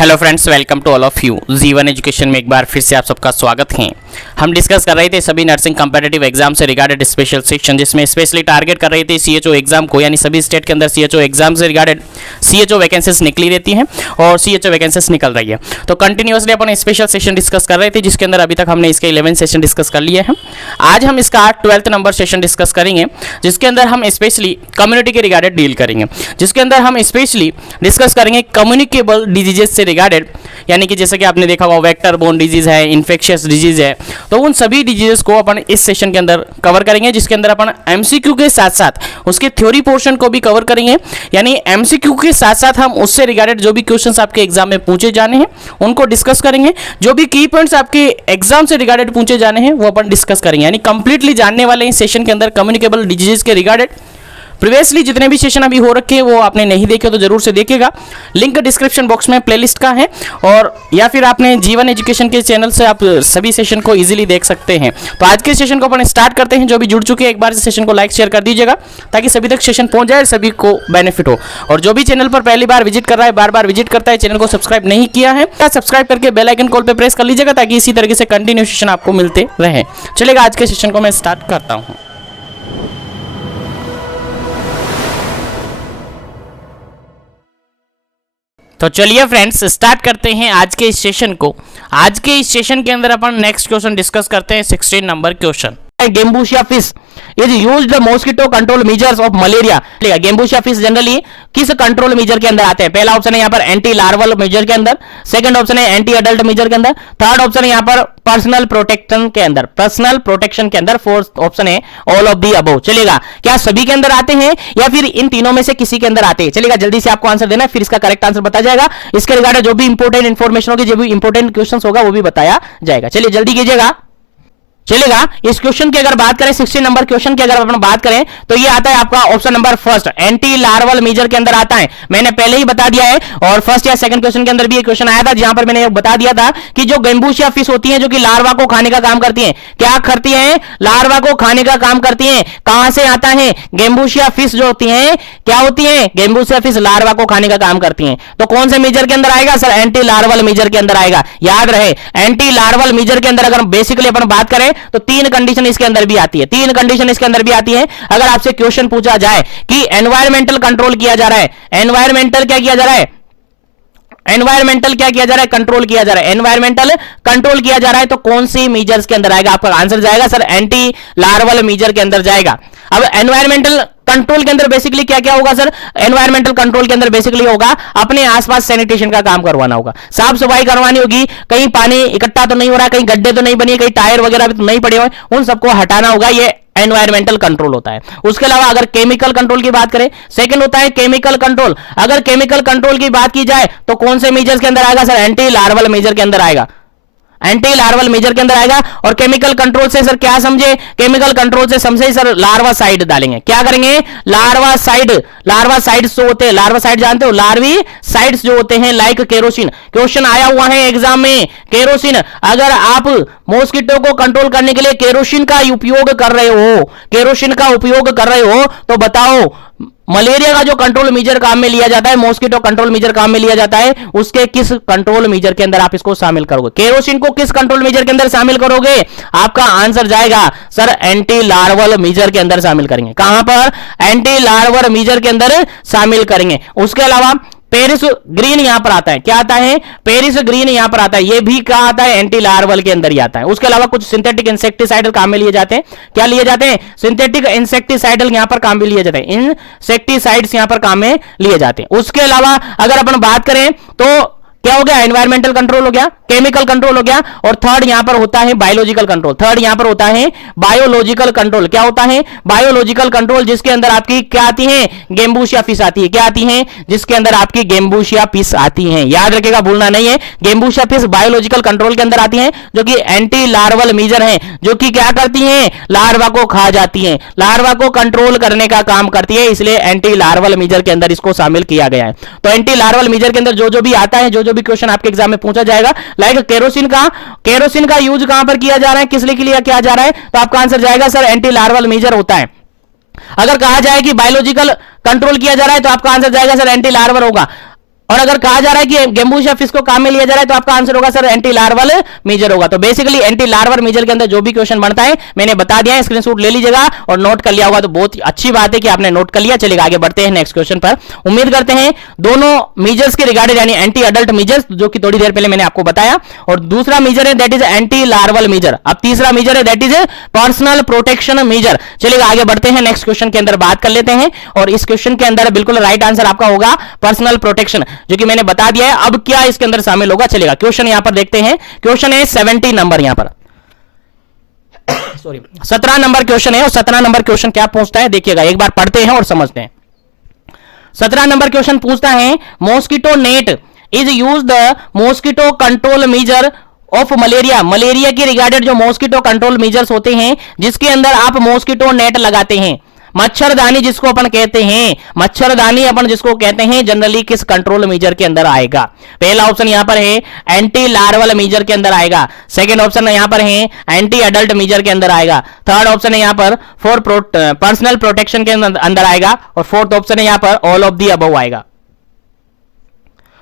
Hello friends, welcome to all of you. Jeevan education में एक बार फिर से आप सबका स्वागत है। हम डिस्कस कर रहे थे सभी नर्सिंग कॉम्पिटिटिव एग्जाम से रिगार्डेड स्पेशल सेक्शन, जिसमें स्पेशली टारगेट कर रहे थे सीएचओ एग्जाम को, यानी सभी स्टेट के अंदर सीएचओ एग्जाम से रिगार्डेड सीएचओ वैकेंसीज निकली रहती हैं और सीएचओ वैकेंसीज निकल रही है। तो कंटिन्यूसली अपन स्पेशल सेशन डिस्कस कर रहे थे, जिसके अंदर अभी तक हमने इसके 11 सेशन डिस्कस कर लिए हैं। आज हम इसका 12th नंबर सेशन डिस्कस करेंगे, जिसके अंदर हम स्पेशली कम्युनिटी के रिगार्डेड डील करेंगे, जिसके अंदर हम स्पेशली डिस्कस करेंगे कम्युनिकेबल डिजीजेज से रिगार्डेड, यानी कि जैसे कि आपने देखा होगा वेक्टर बोर्न डिजीज है, इन्फेक्शियस डिजीज है, तो उन सभी डिजीजेस को अपन इस सेशन के अंदर कवर करेंगे, जिसके अंदर अपन एमसीक्यू के साथ साथ उसके थ्योरी पोर्शन को भी कवर करेंगे। यानी एमसीक्यू के साथ साथ हम उससे रिगार्डेड जो भी क्वेश्चंस आपके एग्जाम में पूछे जाने हैं उनको डिस्कस करेंगे, जो भी की पॉइंट्स आपके एग्जाम से रिगार्डेड पूछे जाने हैं वो अपन डिस्कस करेंगे। यानी कंप्लीटली जानने वाले इस सेशन के अंदर कम्युनिकेबल डिजीज के रिगार्डेड। प्रीवियसली जितने भी सेशन अभी हो रखे हैं वो आपने नहीं देखे तो जरूर से देखेगा, लिंक डिस्क्रिप्शन बॉक्स में प्लेलिस्ट का है, और या फिर आपने जीवन एजुकेशन के चैनल से आप सभी सेशन को इजीली देख सकते हैं। तो आज के सेशन को अपन स्टार्ट करते हैं। जो भी जुड़ चुके हैं एक बार इस सेशन को लाइक शेयर कर दीजिएगा, ताकि सभी तक सेशन पहुंच जाए, सभी को बेनिफिट हो। और जो भी चैनल पर पहली बार विजिट कर रहा है, बार बार विजिट करता है, चैनल को सब्सक्राइब नहीं किया है, सब्सक्राइब करके बेल आइकन कॉल पे प्रेस कर लीजिएगा, ताकि इसी तरीके से कंटिन्यू सेशन आपको मिलते रहे। चलेगा, आज के सेशन को मैं स्टार्ट करता हूँ। तो चलिए फ्रेंड्स, स्टार्ट करते हैं आज के इस सेशन को। आज के इस सेशन के अंदर अपन नेक्स्ट क्वेश्चन डिस्कस करते हैं, 16 number question. Gambusia fish is used mosquito control measures of malaria. Gambusia fish generally किस कंट्रोल मेजर के अंदर आते हैं? पहला ऑप्शन है यहाँ पर एंटी लार्वल मेजर के अंदर, सेकंड ऑप्शन है एंटी अडल्ट मेजर के अंदर, थर्ड ऑप्शन है यहाँ पर पर्सनल प्रोटेक्शन के अंदर, पर्सनल प्रोटेक्शन के अंदर, फोर्थ ऑप्शन है ऑल ऑफ दी अबव। चलेगा, क्या सभी के अंदर आते हैं या फिर इन तीनों में से किसी के अंदर आते हैं? चलेगा, जल्दी से आपको आंसर देना है, फिर इसका करेक्ट आंसर बताया जाएगा। इसके रिगार्डिंग जो भी इंपोर्टेंट इंफॉर्मेशन होगी, जो भी इंपोर्टेंट क्वेश्चन होगा वो भी बताया जाएगा। चलिए जल्दी कीजिएगा। चलेगा, इस क्वेश्चन की अगर बात करें, 16 नंबर क्वेश्चन की अगर अपन बात करें, तो ये आता है आपका option number first, anti larval measure के अंदर आता है। मैंने पहले ही बता दिया है, और फर्स्ट या सेकंड क्वेश्चन के अंदर भी एक क्वेश्चन आया था, जहां पर मैंने बता दिया था कि जो गेम्बूशिया फिश होती है, जो कि लार्वा को खाने का काम करती है, क्या करती है? लार्वा को खाने का काम करती है। कहां से आता है? गेम्बूशिया फिश जो होती है, क्या होती है? गेम्बूशिया फिश लार्वा को खाने का काम करती है। तो कौन से मेजर के अंदर आएगा सर? एंटी लार्वल मेजर के अंदर आएगा। याद रहे, एंटी लार्वल मेजर के अंदर अगर बेसिकली अपन बात करें तो तीन कंडीशन इसके अंदर भी आती है, तीन कंडीशन इसके अंदर भी आती है। अगर आपसे क्वेश्चन पूछा जाए कि एनवायरमेंटल कंट्रोल किया जा रहा है, एनवायरमेंटल क्या किया जा रहा है? एनवायरमेंटल क्या किया जा रहा है? कंट्रोल किया जा रहा है। एनवायरमेंटल कंट्रोल किया जा रहा है, तो कौन सी मेजर्स के अंदर आएगा? आपका आंसर जाएगा सर एंटी लार्वल मेजर के अंदर जाएगा। अब एनवायरमेंटल कंट्रोल के अंदर बेसिकली क्या क्या होगा सर? एनवायरमेंटल कंट्रोल के अंदर बेसिकली होगा अपने आसपास सैनिटेशन का काम करवाना होगा, साफ सफाई करवानी होगी, कहीं पानी इकट्ठा तो नहीं हो रहा है, कहीं गड्ढे तो नहीं बनी, कहीं टायर वगैरह भी तो नहीं पड़े हुए, उन सबको हटाना होगा। ये एनवायरमेंटल कंट्रोल होता है। उसके अलावा अगर केमिकल कंट्रोल की बात करें, सेकंड होता है केमिकल कंट्रोल। अगर केमिकल कंट्रोल की बात की जाए तो कौन से मेजर्स के अंदर आएगा सर? एंटी लार्वल मेजर के अंदर आएगा, एंटी लार्वल मेजर के अंदर आएगा। और केमिकल कंट्रोल से सर क्या समझे? केमिकल कंट्रोल से समझे सर लार्वा साइड डालेंगे। क्या करेंगे? लार्वा साइड, लार्वा साइड्स जो होते हैं, लार्वा साइड जानते हो, लार्वी साइड्स जो होते हैं, लाइक केरोसिन। क्वेश्चन आया हुआ है एग्जाम में, केरोसिन। अगर आप मॉस्किटो को कंट्रोल करने के लिए केरोसिन का उपयोग कर रहे हो, केरोसिन का उपयोग कर रहे हो, तो बताओ मलेरिया का जो कंट्रोल मेजर काम में लिया जाता है, मॉस्किटो कंट्रोल मेजर काम में लिया जाता है, उसके किस कंट्रोल मेजर के अंदर आप इसको शामिल करोगे? केरोसिन को किस कंट्रोल मेजर के अंदर शामिल करोगे? आपका आंसर जाएगा सर एंटी लार्वल मेजर के अंदर शामिल करेंगे। कहां पर? एंटी लार्वल मेजर के अंदर शामिल करेंगे। उसके अलावा पेरिस ग्रीन यहां पर आता है। क्या आता है? पेरिस ग्रीन यहां पर आता है। ये भी कहां आता है? एंटी लार्वल के अंदर ही आता है। उसके अलावा कुछ सिंथेटिक इंसेक्टिसाइडल काम में लिए जाते हैं। क्या लिए जाते हैं? सिंथेटिक इंसेक्टिसाइडल यहां पर काम में लिए जाते हैं, इंसेक्टिसाइड्स यहां पर काम में लिए जाते हैं। उसके अलावा अगर अपन बात करें तो क्या हो गया? एनवायरमेंटल कंट्रोल हो गया, केमिकल कंट्रोल हो गया, और थर्ड यहां पर होता है बायोलॉजिकल कंट्रोल। थर्ड यहां पर होता है बायोलॉजिकल कंट्रोल। क्या होता है? बायोलॉजिकल कंट्रोल, जिसके अंदर आपकी क्या आती है? गेम्बूशिया फिश आती है। क्या आती है? जिसके अंदर आपकी गेम्बूशिया फिश आती है। याद रखिएगा, भूलना नहीं है, गेम्बूशिया फिश बायोलॉजिकल कंट्रोल के अंदर आती है, जो कि एंटी लार्वल मेजर है, जो कि क्या करती है? लार्वा को खा जाती है, लार्वा को कंट्रोल करने का काम करती है, इसलिए एंटी लार्वल मेजर के अंदर इसको शामिल किया गया है। तो एंटी लार्वल मेजर के अंदर जो जो भी आता है, जो भी क्वेश्चन आपके एग्जाम में पूछा जाएगा, लाइक केरोसिन का यूज कहां पर किया जा रहा है, किस लिए किया जा रहा है, तो आपका आंसर जाएगा सर एंटी लार्वल मेजर होता है। अगर कहा जाए कि बायोलॉजिकल कंट्रोल किया जा रहा है, तो आपका आंसर जाएगा सर एंटी लार्वल होगा। और अगर कहा जा रहा है कि गेम्बूशिया फिश को काम में लिया जा रहा है तो आपका आंसर होगा सर एंटी लार्वल मेजर होगा। तो बेसिकली एंटी लार्वल मेजर के अंदर जो भी क्वेश्चन बनता है मैंने बता दिया है, स्क्रीनशॉट ले लीजिएगा और नोट कर लिया होगा तो बहुत अच्छी बात है कि आपने नोट कर लिया। चलिए आगे बढ़ते हैं नेक्स्ट क्वेश्चन पर। उम्मीद करते हैं दोनों मेजर्स के रिगार्डेड यानी एंटी अडल्ट मेजर्स जो कि थोड़ी देर पहले मैंने आपको बताया, और दूसरा मेजर है that is anti larval measure. अब तीसरा मेजर है that is personal protection measure. चलिए आगे बढ़ते हैं नेक्स्ट क्वेश्चन के अंदर बात कर लेते हैं, और इस क्वेश्चन के अंदर बिल्कुल राइट आंसर आपका होगा पर्सनल प्रोटेक्शन, जो कि मैंने बता दिया है। अब क्या इसके अंदर शामिल होगा, चलेगा क्वेश्चन यहां पर देखते हैं। क्वेश्चन है 70 नंबर, यहां पर सॉरी 17 नंबर क्वेश्चन है, और 17 नंबर क्वेश्चन क्या पूछता है देखिएगा, एक बार पढ़ते हैं और समझते हैं। 17 नंबर क्वेश्चन पूछता है mosquito net is use the mosquito control measure of malaria. Malaria के रिगार्डेड जो मॉस्किटो कंट्रोल मेजर्स होते हैं जिसके अंदर आप मॉस्किटो नेट लगाते हैं, मच्छरदानी जिसको अपन कहते हैं, मच्छरदानी अपन जिसको कहते हैं, जनरली किस कंट्रोल मेजर के अंदर आएगा। पहला ऑप्शन यहां पर है एंटी लार्वल मेजर के अंदर आएगा, सेकंड ऑप्शन यहां पर है एंटी अडल्ट मेजर के अंदर आएगा, थर्ड ऑप्शन है यहां पर फॉर पर्सनल प्रोटेक्शन के अंदर आएगा, और फोर्थ ऑप्शन है यहां पर ऑल ऑफ दी अबव आएगा।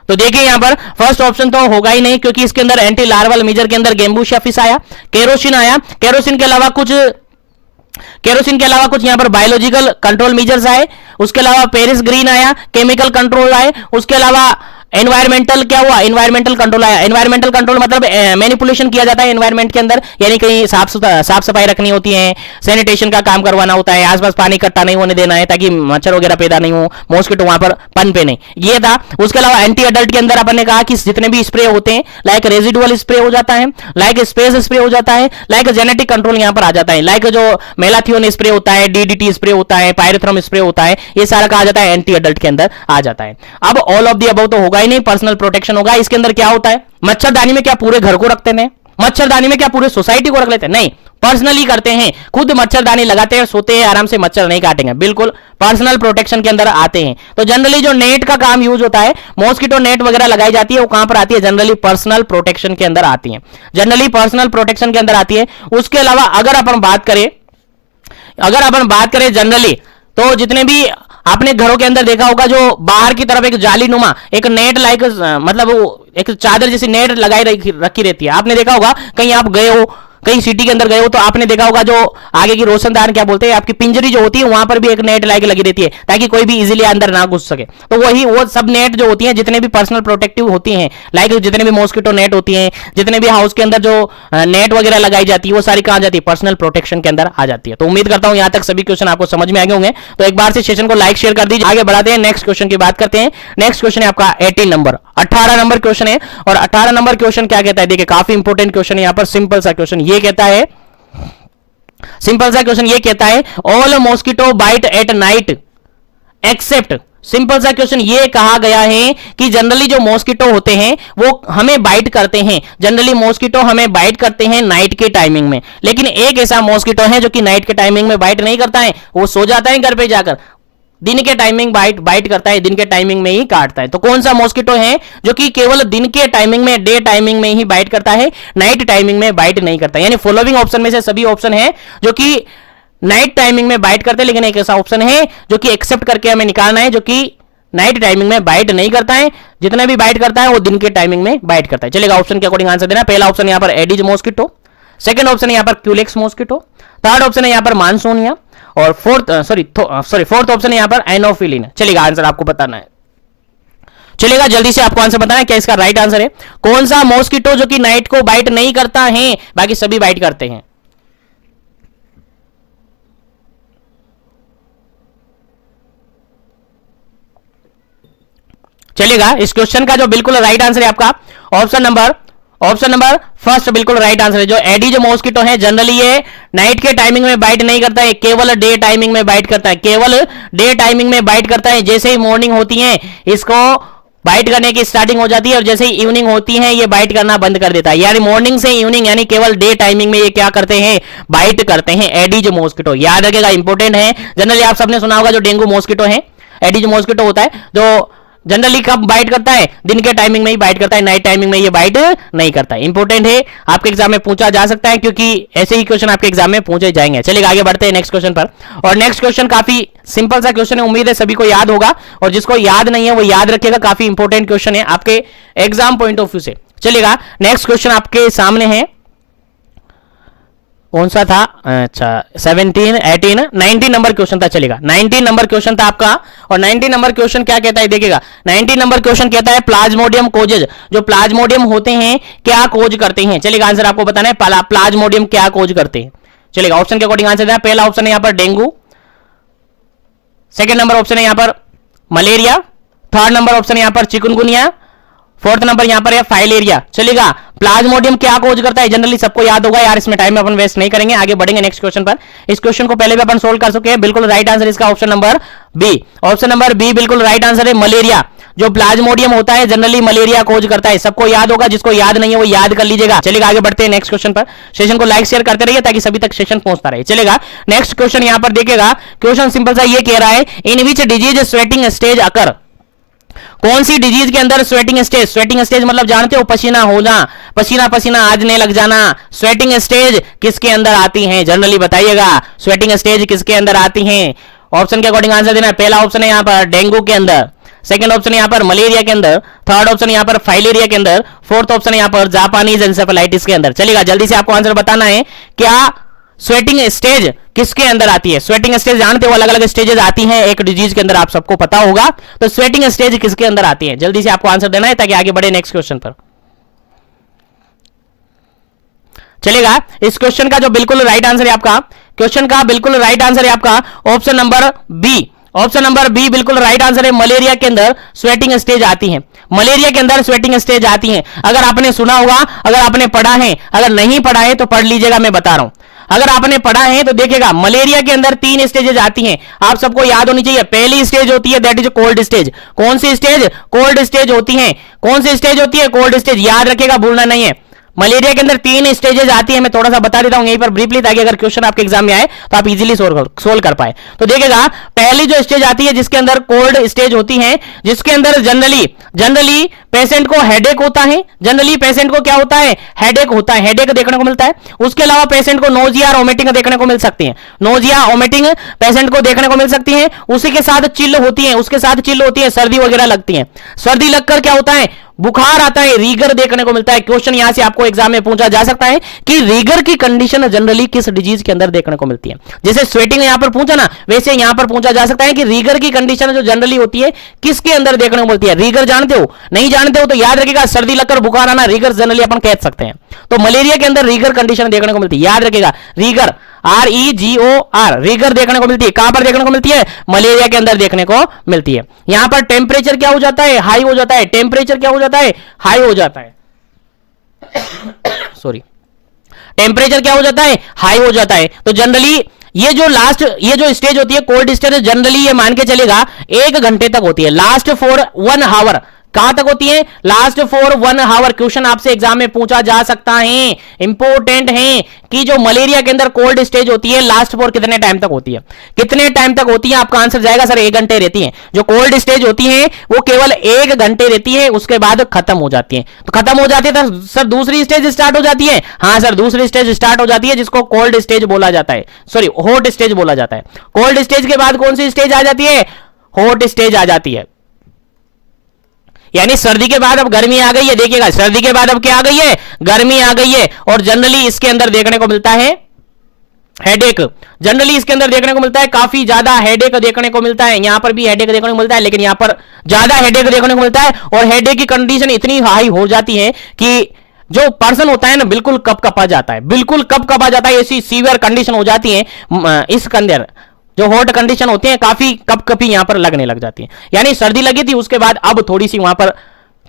तो देखिए यहां पर फर्स्ट ऑप्शन तो होगा ही नहीं, क्योंकि इसके अंदर एंटी लार्वल मेजर के अंदर गेम्बूशिया फिश आया, केरोसिन आया, केरोसिन के अलावा कुछ यहां पर बायोलॉजिकल कंट्रोल मेजर्स आए, उसके अलावा पेरिस ग्रीन आया, केमिकल कंट्रोल आए, उसके अलावा एनवायरमेंटल क्या हुआ, एनवायरमेंटल कंट्रोल आया। एनवायरमेंटल कंट्रोल मतलब मैनिपुलेशन किया जाता है एनवायरमेंट के अंदर, यानी कहीं साफ सफाई रखनी होती है, सैनिटेशन का काम करवाना होता है, आसपास पानी इकट्ठा नहीं होने देना है ताकि मच्छर वगैरह पैदा नहीं हो, मॉस्किटो वहां पर पनपे नहीं, ये था। उसके अलावा एंटी अडल्ट के अंदर अपन ने कहा कि जितने भी स्प्रे होते हैं लाइक रेजिडुअल स्प्रे हो जाता है, लाइक स्पेस स्प्रे हो जाता है, लाइक जेनेटिक कंट्रोल यहां पर आ जाता है, लाइक जो मेलाथियोन स्प्रे होता है, डीडीटी स्प्रे होता है, पायरेथ्रम स्प्रे होता है, ये सारा कहा जाता है एंटी अडल्ट के अंदर आ जाता है। अब ऑल ऑफ दी अबव तो होगा ही नहीं, पर्सनल प्रोटेक्शन होगा। इसके अंदर क्या होता है, मच्छरदानी में क्या पूरे घर को रखते हैं, मच्छरदानी में क्या पूरे सोसाइटी को रख लेते हैं, नहीं, पर्सनली करते हैं, खुद मच्छरदानी लगाते हैं, सोते हैं आराम से, मच्छर नहीं काटेंगे, बिल्कुल पर्सनल प्रोटेक्शन के अंदर आते हैं। तो जनरली जो नेट का काम यूज होता है, मॉस्किटो नेट वगैरह लगाई जाती है, वो कहां पर आती है, जनरली पर्सनल प्रोटेक्शन के अंदर आती है, जनरली पर्सनल प्रोटेक्शन के अंदर आती है। उसके अलावा अगर अपन बात करें जनरली, तो जितने भी आपने घरों के अंदर देखा होगा जो बाहर की तरफ एक जाली नुमा एक नेट लाइक मतलब वो एक चादर जैसी नेट लगाई रखी रहती है, आपने देखा होगा, कहीं आप गए हो, कहीं सिटी के अंदर गए हो तो आपने देखा होगा जो आगे की रोशनदान क्या बोलते हैं, आपकी पिंजरी जो होती है वहां पर भी एक नेट लाइक लगी रहती है ताकि कोई भी इजीली अंदर ना घुस सके। तो वो सब नेट जो होती है जितने भी पर्सनल प्रोटेक्टिव होती हैं, लाइक जितने भी मॉस्किटो नेट होती हैं, जितने भी हाउस के अंदर जो नेट वगैरह लगाई जाती है, वो सारी कहां जाती है, पर्सनल प्रोटेक्शन के अंदर आ जाती है। तो उम्मीद करता हूं यहां तक सभी क्वेश्चन आपको समझ में आ गए होंगे। तो एक बार से सेशन को लाइक शेयर कर दीजिए, आगे बढ़ाते हैं, नेक्स्ट क्वेश्चन की बात करते हैं। नेक्स्ट क्वेश्चन है आपका 18 नंबर, 18 नंबर क्वेश्चन है, और 18 नंबर क्वेश्चन क्या कहता है, देखिए काफी इंपॉर्टेंट क्वेश्चन है, यहां पर सिंपल सा क्वेश्चन ये कहता है, सिंपल सा क्वेश्चन ये कहता है all mosquito bite at night except. Simple सा क्वेश्चन ये कहा गया है कि जनरली जो मॉस्किटो होते हैं वो हमें बाइट करते हैं, जनरली मॉस्किटो हमें बाइट करते हैं नाइट के टाइमिंग में, लेकिन एक ऐसा मॉस्किटो है जो कि नाइट के टाइमिंग में बाइट नहीं करता है, वो सो जाता है घर पे जाकर, दिन के टाइमिंग बाइट करता है, दिन के टाइमिंग में ही काटता है। तो कौन सा मॉस्किटो है जो कि केवल दिन के टाइमिंग में, डे टाइमिंग में ही बाइट करता है, नाइट टाइमिंग में बाइट नहीं करता, यानी फॉलोइंग ऑप्शन में से सभी ऑप्शन है जो कि नाइट टाइमिंग में बाइट करते हैं, लेकिन एक ऐसा ऑप्शन है जो कि एक्सेप्ट करके हमें निकालना है जो कि नाइट टाइमिंग में बाइट नहीं करता है, जितना भी बाइट करता है वो दिन के टाइमिंग में बाइट करता है। चलेगा ऑप्शन के अकॉर्डिंग आंसर देना। पहला ऑप्शन यहां पर एडिज मॉस्किटो, सेकंड ऑप्शन यहां पर क्यूलेक्स मॉस्किटो, थर्ड ऑप्शन है यहां पर मानसूनिया, और फोर्थ ऑप्शन है यहां पर एनोफिलिन। चलेगा आंसर आपको बताना है, चलेगा जल्दी से आपको आंसर बताना है क्या इसका राइट आंसर है, कौन सा मॉस्किटो जो कि नाइट को बाइट नहीं करता है, बाकी सभी बाइट करते हैं। चलेगा इस क्वेश्चन का जो बिल्कुल राइट आंसर है आपका ऑप्शन नंबर फर्स्ट बिल्कुल राइट आंसर है। जो एडिज मॉस्किटो है जनरली ये नाइट के टाइमिंग में बाइट नहीं करता है, केवल डे टाइमिंग में बाइट करता है, केवल डे टाइमिंग में बाइट करता है। जैसे ही मॉर्निंग होती है इसको बाइट करने की स्टार्टिंग हो जाती है, और जैसे ही इवनिंग होती है ये बाइट करना बंद कर देता है, यानी मॉर्निंग से इवनिंग यानी केवल डे टाइमिंग में ये क्या करते हैं, बाइट करते हैं एडिज मॉस्किटो। याद रखिएगा इंपॉर्टेंट है, जनरली आप सबने सुना होगा जो डेंगू मॉस्किटो है, एडिज मॉस्किटो होता है जो जनरली कब बाइट करता है? दिन के टाइमिंग में ही बाइट करता है, नाइट टाइमिंग में ये बाइट नहीं करता है। इंपॉर्टेंट है, आपके एग्जाम में पूछा जा सकता है, क्योंकि ऐसे ही क्वेश्चन आपके एग्जाम में पूछे जाएंगे। चलिए आगे बढ़ते हैं नेक्स्ट क्वेश्चन पर। और नेक्स्ट क्वेश्चन काफी सिंपल सा क्वेश्चन है, उम्मीद है सभी को याद होगा, और जिसको याद नहीं है वो याद रखेगा, काफी इंपॉर्टेंट क्वेश्चन है आपके एग्जाम पॉइंट ऑफ व्यू से। चलिएगा नेक्स्ट क्वेश्चन आपके सामने है, कौन सा था? अच्छा 17, 18, 19 नंबर क्वेश्चन था। चलेगा 19 नंबर क्वेश्चन था आपका, और 19 नंबर क्वेश्चन क्या कहता है देखिएगा। 19 नंबर क्वेश्चन कहता है प्लाज्मोडियम कोजेज, जो प्लाज्मोडियम होते हैं क्या खोज करते हैं? चलेगा आंसर आपको बताना है, प्लाज्मोडियम क्या खोज करते हैं। चलेगा ऑप्शन के अकॉर्डिंग आंसर देना। पहला ऑप्शन है यहां पर डेंगू, सेकंड नंबर ऑप्शन है यहां पर मलेरिया, थर्ड नंबर ऑप्शन है यहां पर चिकनगुनिया, फोर्थ नंबर यहां पर है फाइलेरिया। चलेगा प्लाज्मोडियम क्या खोज करता है? जनरली सबको याद होगा यार, इसमें टाइम अपन वेस्ट नहीं करेंगे, आगे बढ़ेंगे नेक्स्ट क्वेश्चन पर। इस क्वेश्चन को पहले भी अपन सोल्व कर चुके हैं। बिल्कुल राइट आंसर इसका option number B. Option number B बिल्कुल राइट आंसर है। मलेरिया, जो प्लाज्मोडियम होता है जनरली मलेरिया खोज करता है। सबको याद होगा, जिसको याद नहीं है वो याद कर लीजिएगा। चलेगा आगे बढ़ते हैं नेक्स्ट क्वेश्चन पर। सेशन को लाइक शेयर करते रहिए ताकि सभी तक सेशन पहुंचता रहे। चलेगा नेक्स्ट क्वेश्चन यहां पर देखिएगा। क्वेश्चन सिंपल सा ये कह रहा है, in which disease sweating stage अकर? कौन सी डिजीज के अंदर स्वेटिंग स्टेज? स्वेटिंग स्टेज मतलब जानते हो, पसीना होना, पसीना पसीना आजने लग जाना। स्वेटिंग स्टेज किसके अंदर आती हैं? जनरली बताइएगा, स्वेटिंग स्टेज किसके अंदर आती हैं? ऑप्शन के अकॉर्डिंग आंसर देना है। पहला ऑप्शन है यहां पर डेंगू के अंदर, सेकंड ऑप्शन यहां पर मलेरिया के अंदर, थर्ड ऑप्शन यहां पर फाइलेरिया के अंदर, फोर्थ ऑप्शन यहां पर जापानीज एंसेफेलाइटिस के अंदर। चलेगा जल्दी से आपको आंसर बताना है, क्या स्वेटिंग स्टेज किसके अंदर आती है? स्वेटिंग स्टेज जानते हो, अलग अलग स्टेजेस आती हैं एक डिजीज के अंदर, आप सबको पता होगा। तो स्वेटिंग स्टेज किसके अंदर आती है? जल्दी से आपको आंसर देना है ताकि आगे बढ़े नेक्स्ट क्वेश्चन पर। चलेगा इस क्वेश्चन का जो बिल्कुल राइट आंसर है आपका, क्वेश्चन का बिल्कुल राइट आंसर है आपका option number B. Option number B बिल्कुल राइट आंसर है। मलेरिया के अंदर स्वेटिंग स्टेज आती है, मलेरिया के अंदर स्वेटिंग स्टेज आती है। अगर आपने सुना होगा, अगर आपने पढ़ा है, अगर नहीं पढ़ा है तो पढ़ लीजिएगा, मैं बता रहा हूं। अगर आपने पढ़ा है तो देखिएगा, मलेरिया के अंदर 3 स्टेजेस आती हैं, आप सबको याद होनी चाहिए। पहली स्टेज होती है दैट इज कोल्ड स्टेज। कौन सी स्टेज? कोल्ड स्टेज होती है। कौन सी स्टेज होती है? Cold stage. याद रखिएगा, भूलना नहीं है। मलेरिया के अंदर 3 स्टेजेस आती है, मैं थोड़ा सा बता देता हूं यहीं पर ब्रीफली, ताकि अगर क्वेश्चन आपके एग्जाम में आए तो आप इजीली सोल्व कर पाए। तो देखिएगा, पहली जो स्टेज आती है जिसके अंदर कोल्ड स्टेज होती है, जिसके अंदर जनरली पेशेंट को हेडेक होता है। जनरली पेशेंट को क्या होता है? हेडेक होता है, हेडेक देखने को मिलता है। उसके अलावा पेशेंट को नोजिया और वोमिटिंग देखने को मिल सकती है, नोजिया वोमिटिंग पेशेंट को देखने को मिल सकती है। उसी के साथ चिल्ल होती है, उसके साथ चिल्ल होती है, सर्दी वगैरह लगती है। सर्दी लगकर क्या होता है? बुखार आता है, रीगर देखने को मिलता है। क्वेश्चन यहां से आपको एग्जाम में पूछा जा सकता है कि रीगर की कंडीशन जनरली किस डिजीज के अंदर देखने को मिलती है। जैसे स्वेटिंग यहां पर पूछा ना, वैसे यहां पर पूछा जा सकता है कि रीगर की कंडीशन जो जनरली होती है किसके अंदर देखने को मिलती है। रीगर जानते हो? नहीं जानते हो तो याद रखिएगा, सर्दी लगकर बुखार आना रीगर जनरली अपन कह सकते हैं। तो मलेरिया के अंदर रीगर कंडीशन देखने को मिलती है, याद रखिएगा। रीगर REGOR रीगर देखने को मिलती है। कहां पर देखने को मिलती है? मलेरिया के अंदर देखने को मिलती है। यहां पर टेम्परेचर क्या हो जाता है? हाई हो जाता है। टेम्परेचर क्या हो जाता है? हाई हो जाता है। सॉरी, टेम्परेचर क्या हो जाता है? हाई हो जाता है। तो जनरली ये जो स्टेज होती है कोल्ड स्टेज, जनरली ये मान के चलेगा 1 घंटे तक होती है, लास्ट फॉर 1 आवर। कहां तक होती है? Last for 1 hour. क्वेश्चन आपसे एग्जाम में पूछा जा सकता है, इंपॉर्टेंट है कि जो मलेरिया के अंदर कोल्ड स्टेज होती है लास्ट फॉर कितने टाइम तक होती है? कितने टाइम तक होती है? आपका आंसर जाएगा सर 1 घंटे रहती है। जो कोल्ड स्टेज होती है वो केवल 1 घंटे रहती है, उसके बाद खत्म हो जाती है। तो खत्म हो जाती है तो सर दूसरी स्टेज स्टार्ट हो जाती है। हाँ सर, दूसरी स्टेज स्टार्ट हो जाती है जिसको कोल्ड स्टेज बोला जाता है, सॉरी हॉट स्टेज बोला जाता है। कोल्ड स्टेज के बाद कौन सी स्टेज आ जाती है? हॉट स्टेज आ जाती है। यानी सर्दी के बाद अब गर्मी आ गई है। देखिएगा, सर्दी के बाद अब क्या आ गई है? गर्मी आ गई है। और जनरली इसके अंदर देखने को मिलता है हेडेक। जनरली इसके अंदर देखने को मिलता है, काफी ज्यादा हेडेक देखने को मिलता है। यहां पर भी हेडेक देखने को मिलता है, लेकिन यहां पर ज्यादा हेडेक देखने को मिलता है। और हेडेक की कंडीशन इतनी हाई हो जाती है कि जो पर्सन होता है ना, बिल्कुल कपकपा जाता है, बिल्कुल कपकपा जाता है। ऐसी सीवियर कंडीशन हो जाती है इसके अंदर। जो हॉट कंडीशन होती है, काफी कपकपी यहां पर लगने लग जाती है। यानी सर्दी लगी थी, उसके बाद अब थोड़ी सी वहां पर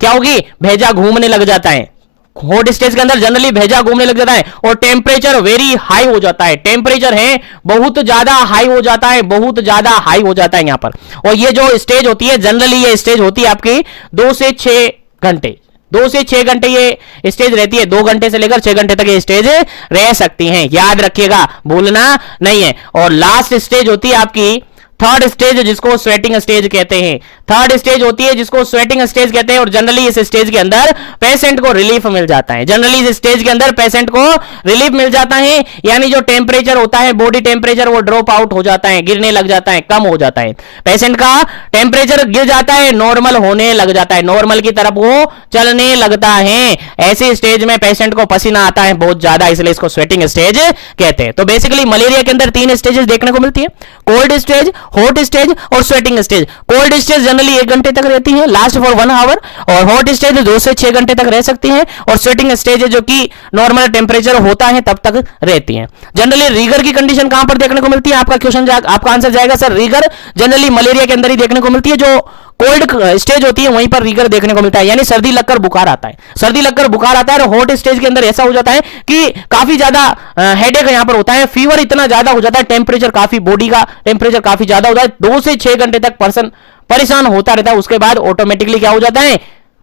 क्या होगी? भेजा घूमने लग जाता है। हॉट स्टेज के अंदर जनरली भेजा घूमने लग जाता है। और टेम्परेचर वेरी हाई हो जाता है। टेम्परेचर है बहुत ज्यादा हाई हो जाता है, बहुत ज्यादा हाई हो जाता है यहां पर। और ये जो स्टेज होती है, जनरली ये स्टेज होती है आपकी 2 से 6 घंटे। 2 से 6 घंटे ये स्टेज रहती है। 2 घंटे से लेकर 6 घंटे तक ये स्टेज रह सकती हैं, याद रखिएगा, भूलना नहीं है। और लास्ट स्टेज होती है आपकी थर्ड स्टेज जिसको स्वेटिंग स्टेज कहते हैं, थर्ड स्टेज होती है जिसको स्वेटिंग स्टेज कहते हैं। और जनरली इस स्टेज के अंदर पेशेंट को रिलीफ मिल जाता है, जनरली इस स्टेज के अंदर पेशेंट को रिलीफ मिल जाता है, यानी जो टेम्परेचर होता है बॉडी टेम्परेचर वो ड्रॉप आउट हो जाता है, गिरने लग जाता है, कम हो जाता है, पेशेंट का टेम्परेचर गिर जाता है, नॉर्मल होने लग जाता है, नॉर्मल की तरफ वो चलने लगता है। ऐसे स्टेज में पेशेंट को पसीना आता है बहुत ज्यादा, इसलिए इसको स्वेटिंग स्टेज कहते हैं। तो बेसिकली मलेरिया के अंदर 3 स्टेजेस देखने को मिलती है, कोल्ड स्टेज, हॉट स्टेज और sweating stage. Cold stage generally 1 घंटे तक रहती है, लास्ट फॉर 1 आवर, और हॉट स्टेज 2 से 6 घंटे तक रह सकती है, और स्वेटिंग स्टेज जो कि नॉर्मल टेम्परेचर होता है तब तक रहती है। जनरली रीगर की कंडीशन कहां पर देखने को मिलती है? आपका क्वेश्चन आपका आंसर जाएगा सर रीगर जनरली मलेरिया के अंदर ही देखने को मिलती है, जो कोल्ड स्टेज होती है वहीं पर रीगर देखने को मिलता है, यानी सर्दी लगकर बुखार आता है, सर्दी लगकर बुखार आता है। और हॉट स्टेज के अंदर ऐसा हो जाता है कि काफी ज्यादा हेडेक यहां पर होता है, फीवर इतना ज्यादा हो जाता है, टेम्परेचर काफी, बॉडी का टेम्परेचर काफी ज्यादा होता है, 2 से 6 घंटे तक पर्सन परेशान होता रहता है। उसके बाद ऑटोमेटिकली क्या हो जाता है,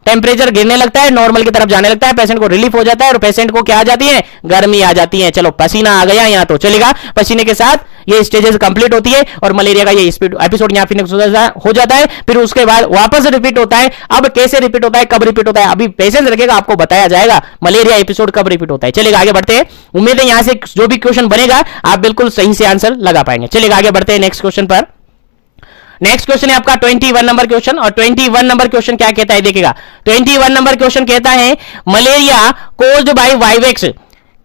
टेम्परेचर गिरने लगता है, नॉर्मल की तरफ जाने लगता है, पेशेंट को रिलीफ हो जाता है, और पेशेंट को क्या आ जाती है, गर्मी आ जाती है। चलो पसीना आ गया यहां तो चलेगा, पसीने के साथ ये स्टेजेस कंप्लीट होती है और मलेरिया का ये एपिसोड यहां फिनिश हो जाता है। फिर उसके बाद वापस रिपीट होता है। अब कैसे रिपीट होता है, कब रिपीट होता है, अभी पेशेंस रखेगा, आपको बताया जाएगा मलेरिया एपिसोड कब रिपीट होता है। चलेगा आगे बढ़ते हैं, उम्मीद है यहां से जो भी क्वेश्चन बनेगा आप बिल्कुल सही से आंसर लगा पाएंगे। चलेगा आगे बढ़ते हैं नेक्स्ट क्वेश्चन पर। नेक्स्ट क्वेश्चन है आपका 21 नंबर क्वेश्चन, और 21 नंबर क्वेश्चन क्या कहता है देखिएगा। 21 नंबर क्वेश्चन कहता है malaria caused by vivax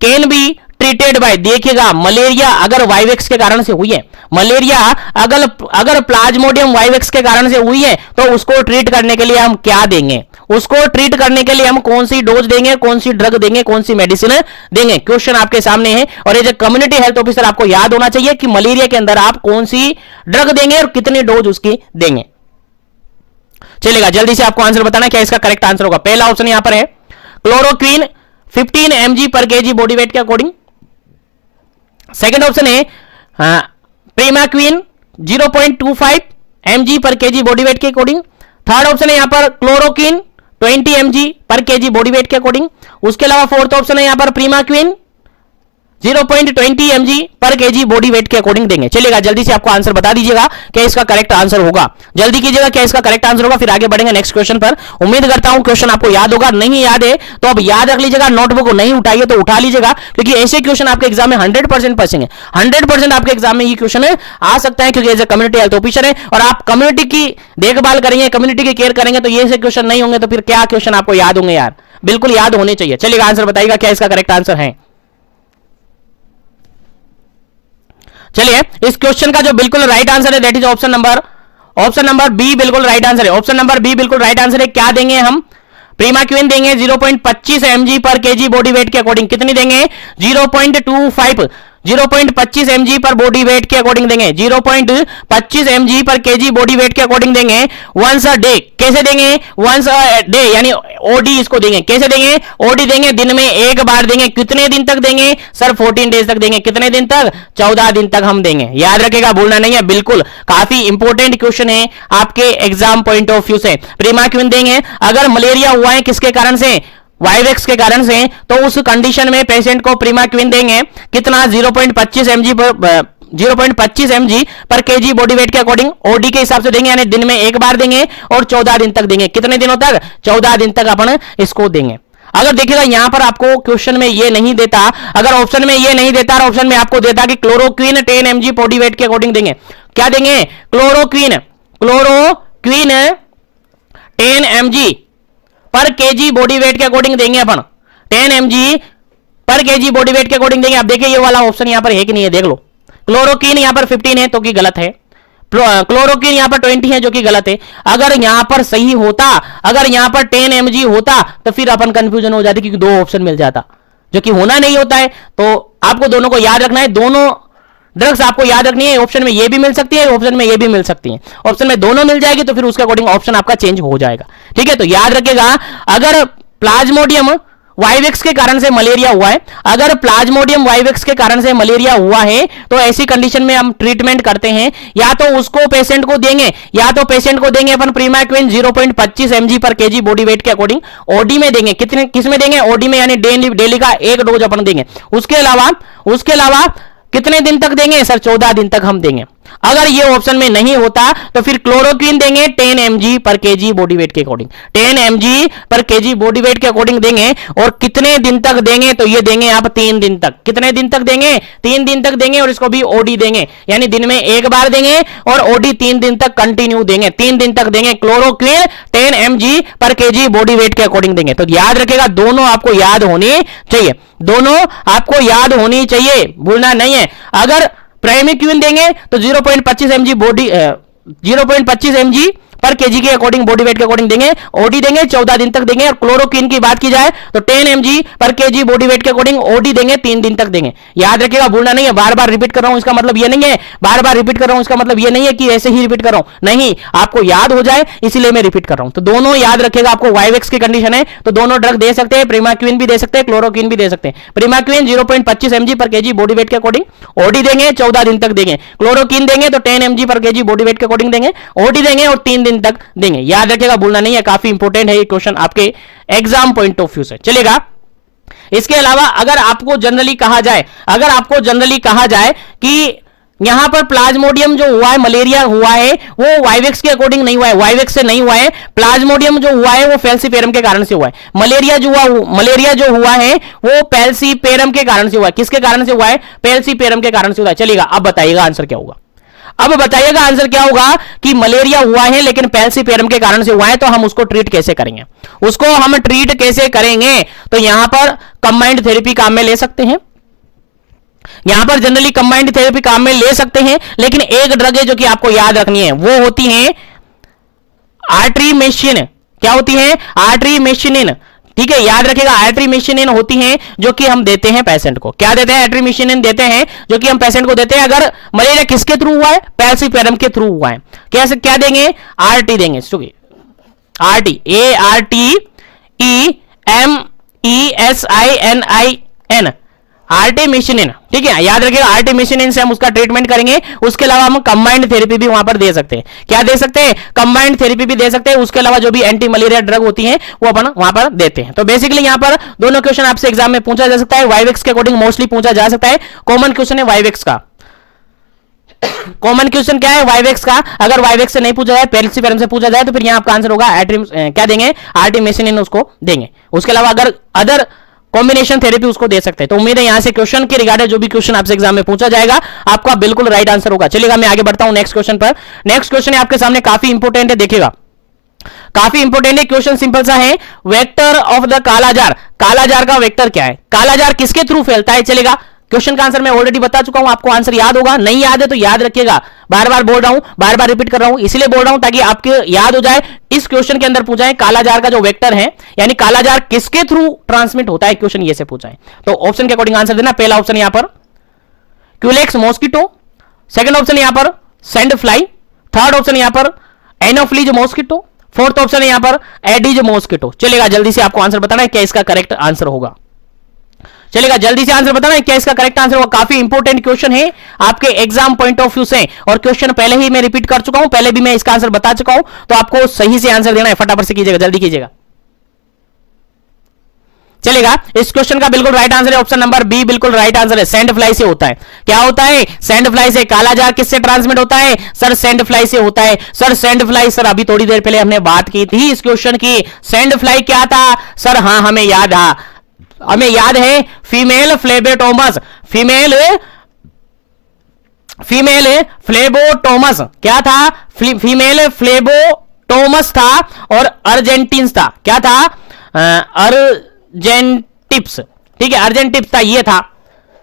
can be treated by, देखिएगा मलेरिया अगर वाइवेक्स के कारण से हुई है, मलेरिया अगर प्लाज्मोडियम वाइवेक्स के कारण से हुई है तो उसको ट्रीट करने के लिए हम क्या देंगे, उसको ट्रीट करने के लिए हम कौन सी डोज देंगे, कौन सी ड्रग देंगे, कौन सी मेडिसिन देंगे। क्वेश्चन आपके सामने है, और as a community health officer आपको याद होना चाहिए कि मलेरिया के अंदर आप कौन सी ड्रग देंगे और कितनी डोज उसकी देंगे। चलेगा जल्दी से आपको आंसर बताना क्या इसका करेक्ट आंसर होगा। पहला ऑप्शन यहां पर है क्लोरोक्वीन 15 mg पर केजी बॉडी वेट के अकॉर्डिंग। सेकंड ऑप्शन है प्रीमाक्विन 0.25 mg पर केजी बॉडी वेट के अकॉर्डिंग। थर्ड ऑप्शन है यहां पर क्लोरोक्विन 20 mg पर केजी बॉडी वेट के अकॉर्डिंग। उसके अलावा फोर्थ ऑप्शन है यहां पर प्रीमाक्विन 0.20 mg पर केजी बॉडी वेट के अकॉर्डिंग देंगे। चलेगा जल्दी से आपको आंसर बता दीजिएगा क्या इसका करेक्ट आंसर होगा, जल्दी कीजिएगा क्या इसका करेक्ट आंसर होगा, फिर आगे बढ़ेंगे नेक्स्ट क्वेश्चन पर। उम्मीद करता हूं क्वेश्चन आपको याद होगा, नहीं याद है तो अब याद रख लीजिएगा, नोटबुक को नहीं उठाइए तो उठा लीजिएगा, क्योंकि ऐसे क्वेश्चन आपके एग्जाम में 100% पसेंगे, 100% आपके एग्जाम में ये क्वेश्चन आ सकता है, क्योंकि as a community health officer है और आप कम्युनिटी की देखभाल करेंगे, कम्युनिटी की केयर करेंगे, तो ये ऐसे क्वेश्चन नहीं होंगे तो फिर क्या क्वेश्चन आपको याद होंगे यार, बिल्कुल याद होने चाहिए। चलिएगा आंसर बताइएगा क्या इसका करेक्ट आंसर है। चलिए इस क्वेश्चन का जो बिल्कुल राइट आंसर है that is option number B बिल्कुल राइट आंसर है। ऑप्शन नंबर बी बिल्कुल राइट आंसर है। क्या देंगे हम, प्रीमाक्विन देंगे 0.25 mg पर केजी बॉडी वेट के अकॉर्डिंग। कितनी देंगे 0.25 mg पर बॉडी वेट के अकॉर्डिंग देंगे, 0.25 mg पर केजी बॉडी वेट के अकॉर्डिंग देंगे वंस अ डे। कैसे देंगे, वंस अ डे यानी ओडी इसको देंगे। कैसे देंगे, ओडी देंगे, दिन में एक बार देंगे। कितने दिन तक देंगे सर, 14 डेज तक देंगे। कितने दिन तक, 14 दिन तक हम देंगे। याद रखेगा, भूलना नहीं है, बिल्कुल काफी इंपॉर्टेंट क्वेश्चन है आपके एग्जाम पॉइंट ऑफ व्यू से। प्रीमाक्विन देंगे, अगर मलेरिया हुआ है किसके कारण से, वाइवेक्स के कारण से, तो उस कंडीशन में पेशेंट को प्रीमाक्विन देंगे। कितना, 0.25 mg पर केजी बॉडी वेट के अकॉर्डिंग ओडी के हिसाब से देंगे, यानी दिन में एक बार देंगे और 14 दिन तक देंगे। कितने दिनों तक, 14 दिन तक अपन इसको देंगे। अगर देखिएगा यहां पर आपको क्वेश्चन में ये नहीं देता, अगर ऑप्शन में ये नहीं देता और ऑप्शन में आपको देता कि क्लोरोक्विन 10 mg बॉडी वेट के अकॉर्डिंग देंगे। क्या देंगे, क्लोरोक्विन 10 mg पर केजी बॉडी वेट के अकॉर्डिंग देंगे अपन, 10 mg पर केजी बॉडी वेट के अकॉर्डिंग देंगे। अब देखिए ये वाला ऑप्शन यहां पर है कि नहीं है, देख लो। क्लोरोक्विन यहां पर 15 है तो कि गलत है, क्लोरोक्विन यहां पर 20 है जो कि गलत है। अगर यहां पर सही होता, अगर यहां पर 10 mg होता तो फिर अपन कंफ्यूजन हो जाती, क्योंकि 2 ऑप्शन मिल जाता, जो कि होना नहीं होता है। तो आपको दोनों को याद रखना है, दोनों ड्रग्स आपको याद रखनी है। ऑप्शन में ये भी मिल सकती है, ऑप्शन में ये भी मिल सकती है। ऑप्शन में दोनों मिल जाएगी तो फिर उसके अकॉर्डिंग ऑप्शन आपका चेंज हो जाएगा। ठीक है, तो याद रखेगा, अगर प्लाज्मोडियम वाइवेक्स के कारण से मलेरिया हुआ है, अगर प्लाज्मोडियम वाइवेक्स के कारण से मलेरिया हुआ है तो ऐसी कंडीशन में हम ट्रीटमेंट करते हैं, या तो उसको पेशेंट को देंगे, या तो पेशेंट को देंगे अपन प्रीमाक्विन 0.25 mg पर केजी बॉडी वेट के अकॉर्डिंग ओडी में देंगे। कितने, किस में देंगे, ओडी में, यानी डेली का एक डोज अपन देंगे। उसके अलावा कितने दिन तक देंगे सर, 14 दिन तक हम देंगे। अगर ये ऑप्शन में नहीं होता तो फिर क्लोरोक्वीन देंगे 10 mg पर केजी बॉडी वेट के अकॉर्डिंग, 10 mg पर केजी बॉडी वेट के अकॉर्डिंग देंगे। और कितने दिन तक देंगे, तो ये देंगे आप 3 दिन तक। कितने दिन तक देंगे, 3 दिन तक देंगे। और इसको भी ओडी देंगे, यानी दिन में एक बार देंगे और ओडी 3 दिन तक कंटिन्यू देंगे, 3 दिन तक देंगे। क्लोरोक्वीन 10 mg पर केजी बॉडी वेट के अकॉर्डिंग देंगे। तो याद रखेगा, दोनों आपको याद होनी चाहिए, दोनों आपको याद होनी चाहिए, भूलना नहीं है। अगर प्राइमेक्विन देंगे तो 0.25 mg बॉडी 0.25 mg पर केजी के अकॉर्डिंग बॉडी वेट के अकॉर्डिंग देंगे। ओडी देंगे 14 दिन तक देंगे। और क्लोरोक्विन की बात की जाए तो 10 mg पर केजी बॉडी वेट के अकॉर्डिंग ओडी देंगे, 3 दिन तक देंगे। याद रखिएगा, भूलना नहीं है। बार बार रिपीट कर रहा हूं इसका मतलब ये नहीं है, बार बार रिपीट कर रहा हूं इसका मतलब ये नहीं है कि ऐसे ही रिपीट कर रहा हूं, नहीं, आपको याद हो जाए इसीलिए मैं रिपीट कर रहा हूं। तो दोनों याद रखिएगा, आपको वाइवेक्स की कंडीशन है तो दोनों ड्रग दे सकते हैं, प्रीमाक्विन भी दे सकते हैं, क्लोरोक्विन भी दे सकते हैं। प्रीमाक्विन 0.25 mg पर केजी बॉडी वेट के अकॉर्डिंग ओडी देंगे, 14 दिन तक देंगे। क्लोरोक्विन देंगे तो 10 mg पर केजी बॉडी वेट के अकॉर्डिंग देंगे, ओडी देंगे और 3 दिन तक देंगे। याद रखिएगा, भूलना नहीं है, काफी इंपॉर्टेंट है ये क्वेश्चन आपके एग्जाम पॉइंट ऑफ व्यू से। चलेगा, इसके अलावा अगर आपको जनरली कहा जाए, अगर आपको जनरली कहा जाए कि यहां पर प्लाज्मोडियम जो हुआ है, मलेरिया हुआ है, वो वाइवेक्स के अकॉर्डिंग नहीं हुआ है, वाइवेक्स से नहीं हुआ है। प्लाज्मोडियम जो हुआ है वो फेल्सीफेरम के कारण से हुआ है। मलेरिया जो हुआ है वो पेल्सीपेरम के कारण से हुआ है। किसके कारण से हुआ है, पेल्सीपेरम के कारण से हुआ है। चलेगा, अब बताइएगा आंसर क्या होगा, अब बताइएगा आंसर क्या होगा कि मलेरिया हुआ है लेकिन पेल्सीपेरम के कारण से हुआ है, तो हम उसको ट्रीट कैसे करेंगे, उसको हम ट्रीट कैसे करेंगे। तो यहां पर कंबाइंड थेरेपी काम में ले सकते हैं, यहां पर जनरली कंबाइंड थेरेपी काम में ले सकते हैं। लेकिन एक ड्रग है जो कि आपको याद रखनी है, वो होती है आर्ट्रीमेसिन। क्या होती है, आर्ट्रीमेसिनिन। ठीक है, याद रखिएगा, आर्ट्रीमेसिनिन होती है जो कि हम देते हैं पेशेंट को। क्या देते हैं, आर्ट्रीमेसिनिन देते हैं जो कि हम पेशेंट को देते हैं। अगर मलेरिया किसके थ्रू हुआ है, पेल्सीपेरम के थ्रू हुआ है। कैसे, क्या देंगे, आरटी देंगे, आरटी, ARTEMESININ, आर्टेमिसिनिन। ठीक है, याद रखिएगा, आर्टेमिसिनिन से हम उसका ट्रीटमेंट करेंगे। उसके अलावा हम कंबाइंड थेरेपी भी वहां पर दे सकते हैं। क्या दे सकते हैं, कंबाइंड थेरेपी भी दे सकते हैं। उसके अलावा जो भी एंटी मलेरिया ड्रग होती है वो अपन वहां पर देते हैं। तो बेसिकली यहां पर दोनों क्वेश्चन आपसे एग्जाम में पूछा जा सकता है, वाइवेक्स के अकॉर्डिंग मोस्टली पूछा जा सकता है। कॉमन क्वेश्चन है वाइवेक्स का, कॉमन क्वेश्चन क्या है वाइवेक्स का। अगर वाइवेक्स से नहीं पूछा जाए, पेल्सीपेरम से पूछा जाए, तो फिर यहां आपका आंसर होगा क्या देंगे, आर्टेमिसिनिन उसको देंगे। उसके अलावा अगर अदर कॉम्बिनेशन थेरेपी उसको दे सकते हैं। तो उम्मीद है यहां से क्वेश्चन के रिगार्डिंग जो भी क्वेश्चन आपसे एग्जाम में पूछा जाएगा आपका बिल्कुल राइट आंसर होगा। चलिएगा, मैं आगे बढ़ता हूं नेक्स्ट क्वेश्चन पर। नेक्स्ट क्वेश्चन है आपके सामने, काफी इंपोर्टेंट है, देखिएगा, काफी इंपोर्टेंट है क्वेश्चन। सिंपल सा है, वेक्टर ऑफ द कालाजार। कालाजार का वेक्टर क्या है, कालाजार किसके थ्रू फैलता है। चलेगा, क्वेश्चन का आंसर मैं ऑलरेडी बता चुका हूं, आपको आंसर याद होगा, नहीं याद है तो याद रखिएगा। बार बार बोल रहा हूं, बार बार रिपीट कर रहा हूं, इसलिए बोल रहा हूं ताकि आपके याद हो जाए। इस क्वेश्चन के अंदर पूछा है कालाजार का जो वेक्टर है, यानी कालाजार किसके थ्रू ट्रांसमिट होता है, क्वेश्चन ये से पूछा है। तो ऑप्शन के अकॉर्डिंग आंसर देना। पहला ऑप्शन यहां पर क्यूलेक्स मॉस्किटो, सेकंड ऑप्शन यहां पर सैंड फ्लाई, थर्ड ऑप्शन यहां पर एनोफ्लीज मॉस्किटो, फोर्थ ऑप्शन यहां पर एडिज मॉस्किटो। चलेगा, जल्दी से आपको आंसर बताना है क्या इसका करेक्ट आंसर होगा। चलेगा, जल्दी से आंसर बताना है क्या इसका करेक्ट आंसर होगा। काफी इंपॉर्टेंट क्वेश्चन है आपके एग्जाम पॉइंट ऑफ व्यू से, और क्वेश्चन पहले ही मैं रिपीट कर चुका हूं, पहले भी मैं इसका आंसर बता चुका हूं, तो आपको सही से आंसर देना है। फटाफट से कीजिएगा, जल्दी कीजिएगा। चलेगा, इस क्वेश्चन का बिल्कुल राइट आंसर है ऑप्शन नंबर बी, बिल्कुल राइट आंसर है। सैंड फ्लाई से होता है। क्या होता है, सैंड फ्लाई से। कालाजार किससे ट्रांसमिट होता है, सर सैंड फ्लाई से होता है। सर सैंड फ्लाई, सर अभी थोड़ी देर पहले हमने बात की थी इस क्वेश्चन की। सैंड फ्लाई क्या था सर, हाँ हमें याद है, फीमेल फ्लेबोटोमस, फीमेल फ्लेबोटोमस क्या था, फीमेल फ्लेबोटोमस था और अर्जेंटिन्स था। क्या था, अर्जेंटिप्स। ठीक है, अर्जेंटिप्स था, ये था।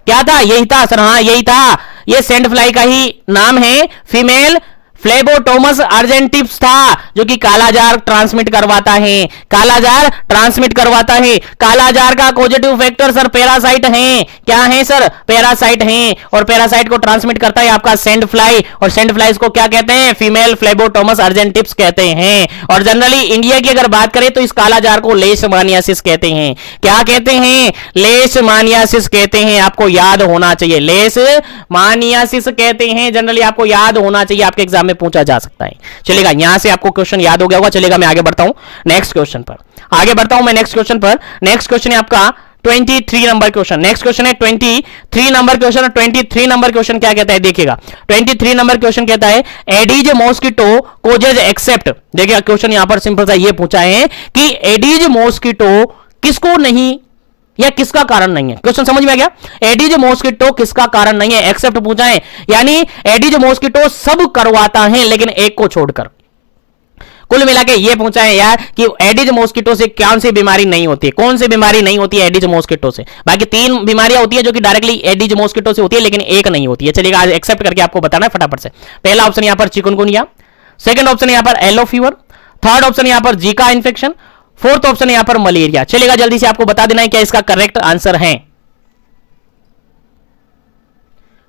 क्या था, यही था सर, हाँ यही था। ये सैंड फ्लाई का ही नाम है, फीमेल फ्लेबोटोमस अर्जेंटिप्स था, जो कि कालाजार ट्रांसमिट करवाता है। कालाजार ट्रांसमिट करवाता है। कालाजार का पॉजिटिव फैक्टर सर पैरासाइट हैं। क्या है सर, पैरासाइट हैं, और पैरासाइट को ट्रांसमिट करता है आपका सैंड फ्लाई, और सैंड फ्लाई को क्या कहते हैं, फीमेल फ्लेबोटोमस अर्जेंटिप्स कहते हैं। और जनरली इंडिया की अगर बात करें तो इस कालाजार को लेशमानियासिस कहते हैं। क्या कहते हैं, लेशमानियासिस कहते हैं। आपको याद होना चाहिए, लेशमानियासिस कहते हैं, जनरली आपको याद होना चाहिए, आपके एग्जाम में पूछा जा सकता है। चलेगा, यहां से आपको क्वेश्चन याद हो गया होगा। चलेगा, मैं आगे बढ़ता हूं नेक्स्ट क्वेश्चन पर। नेक्स्ट क्वेश्चन है आपका 23 नंबर क्वेश्चन। नेक्स्ट क्वेश्चन है 23 नंबर क्वेश्चन। 23 नंबर क्वेश्चन क्या कहता है देखिएगा। 23 नंबर क्वेश्चन कहता है एडीज मॉस्किटो कोजेज एक्सेप्ट। देखिएगा क्वेश्चन यहां पर सिंपल सा ये पूछा है कि एडीज मॉस्किटो किसको नहीं या किसका कारण नहीं है। क्वेश्चन समझ में आ गया। एडीज मॉस्किटो किसका कारण नहीं है, एक्सेप्ट पूछा है, यानी एडीज मॉस्किटो सब करवाता है लेकिन एक को छोड़कर। कुल मिला के ये पूछा है यार कि एडिज मॉस्किटो से कौन सी बीमारी नहीं होती है, कौन सी बीमारी नहीं होती है एडिज मॉस्किटो से। बाकी 3 बीमारियां होती है जो कि डायरेक्टली एडिज मॉस्किटो से होती है लेकिन एक नहीं होती है। चलिएगा आज एक्सेप्ट करके आपको बताना है फटाफट से। पहला ऑप्शन यहां पर चिकनगुनिया, सेकंड ऑप्शन यहां पर येलो फीवर, थर्ड ऑप्शन यहां पर जीका इन्फेक्शन, फोर्थ ऑप्शन यहां पर मलेरिया। चलिएगा जल्दी से आपको बता देना है क्या इसका करेक्ट आंसर है।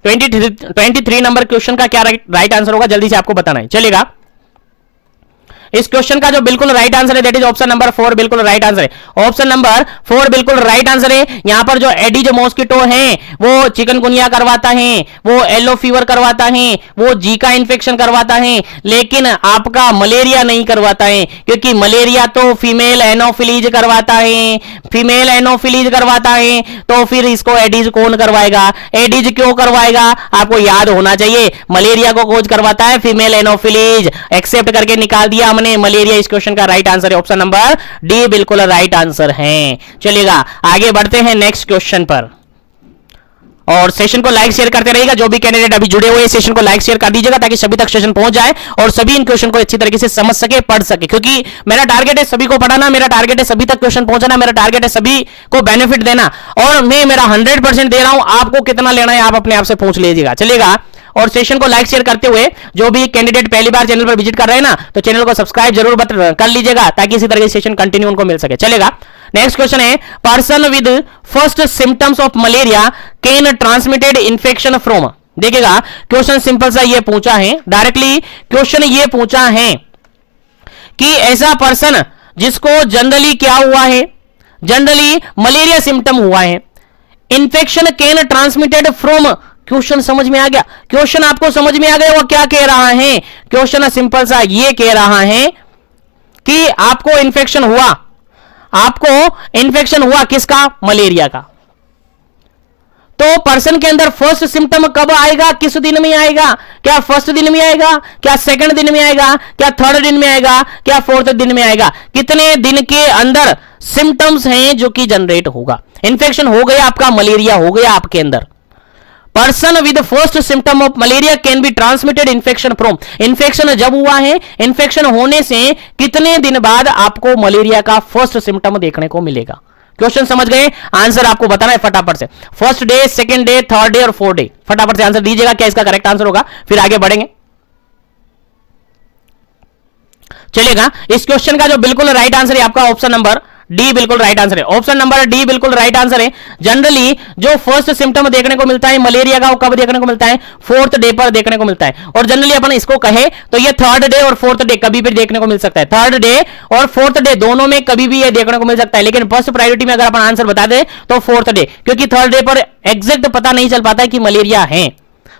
23 नंबर क्वेश्चन का क्या राइट आंसर होगा जल्दी से आपको बताना है। चलिएगा इस क्वेश्चन का जो बिल्कुल राइट आंसर है दैट इज ऑप्शन नंबर 4 बिल्कुल राइट आंसर है। ऑप्शन नंबर 4 बिल्कुल राइट आंसर है। यहां पर जो एडिज मॉस्किटो है वो चिकनगुनिया करवाता है, वो येलो फीवर करवाता है, वो जीका इन्फेक्शन करवाता है, लेकिन आपका मलेरिया नहीं करवाता है, क्योंकि मलेरिया तो फीमेल एनोफिलीज करवाता है, फीमेल एनोफिलीज करवाता है, तो फिर इसको एडिज कौन करवाएगा, एडिज क्यों करवाएगा, आपको याद होना चाहिए। मलेरिया को कोज करवाता है फीमेल एनोफिलीज। एक्सेप्ट करके निकाल दिया हमने मलेरिया। इस क्वेश्चन का राइट आंसर है ऑप्शन नंबर डी बिल्कुल राइट आंसर है। चलिएगा आगे बढ़ते हैं नेक्स्ट क्वेश्चन पर, और सेशन को लाइक शेयर करते रहिएगा। जो भी कैंडिडेट अभी जुड़े हुए हैं सेशन को लाइक शेयर कर दीजिएगा ताकि सभी तक सेशन पहुंच जाए और सभी इन क्वेश्चन को अच्छी तरीके से समझ सके, पढ़ सके, क्योंकि मेरा टारगेट है सभी को पढ़ाना, मेरा टारगेट है सभी तक क्वेश्चन पहुंचाना, मेरा टारगेट है सभी को बेनिफिट देना, और मैं मेरा 100% दे रहा हूं। आपको कितना लेना है आप अपने आप से पूछ लीजिएगा। चलिएगा और सेशन को लाइक शेयर करते हुए जो भी कैंडिडेट पहली बार चैनल पर विजिट कर रहे हैं ना, तो चैनल को सब्सक्राइब जरूर कर लीजिएगा ताकि इसी तरह के सेशन कंटिन्यू उनको मिल सके। चलेगा नेक्स्ट क्वेश्चन है person with first symptoms of malaria can transmitted infection from. देखिएगा क्वेश्चन सिंपल सा ये पूछा है, डायरेक्टली क्वेश्चन ये पूछा है कि ऐसा पर्सन जिसको जनरली क्या हुआ है, जनरली मलेरिया सिम्टम हुआ है, infection can transmitted from. Question समझ में आ गया, क्वेश्चन आपको समझ में आ गया वो क्या कह रहा है। क्वेश्चन सिंपल सा ये कह रहा है कि आपको इन्फेक्शन हुआ, आपको इन्फेक्शन हुआ किसका, मलेरिया का। तो पर्सन के अंदर फर्स्ट सिम्टम कब आएगा, किस दिन में आएगा, क्या फर्स्ट दिन में आएगा, क्या सेकंड दिन में आएगा, क्या थर्ड दिन में आएगा, क्या फोर्थ दिन में आएगा, कितने दिन के अंदर सिम्टम्स हैं जो कि जनरेट होगा। इन्फेक्शन हो गया आपका, मलेरिया हो गया आपके अंदर। Person with first symptom of malaria can be transmitted infection from. Infection जब हुआ है, इन्फेक्शन होने से कितने दिन बाद आपको मलेरिया का फर्स्ट सिम्टम देखने को मिलेगा। क्वेश्चन समझ गए, आंसर आपको बताना है फटाफट से। First day, second day, third day और फोर्थ डे, फटाफट से आंसर दीजिएगा क्या इसका करेक्ट आंसर होगा, फिर आगे बढ़ेंगे। चलिएगा इस क्वेश्चन का जो बिल्कुल राइट आंसर है आपका ऑप्शन नंबर डी बिल्कुल राइट आंसर है। ऑप्शन नंबर डी बिल्कुल राइट आंसर है। जनरली जो फर्स्ट सिम्टम देखने को मिलता है मलेरिया का, वो कब देखने को मिलता है, फोर्थ डे पर देखने को मिलता है। और जनरली अपन इसको कहे तो ये थर्ड डे और फोर्थ डे कभी भी देखने को मिल सकता है। थर्ड डे और फोर्थ डे दोनों में कभी भी ये देखने को मिल सकता है, लेकिन फर्स्ट प्रायोरिटी में अगर अपन आंसर बता दे तो फोर्थ डे, क्योंकि थर्ड डे पर एग्जैक्ट पता नहीं चल पाता है कि मलेरिया है।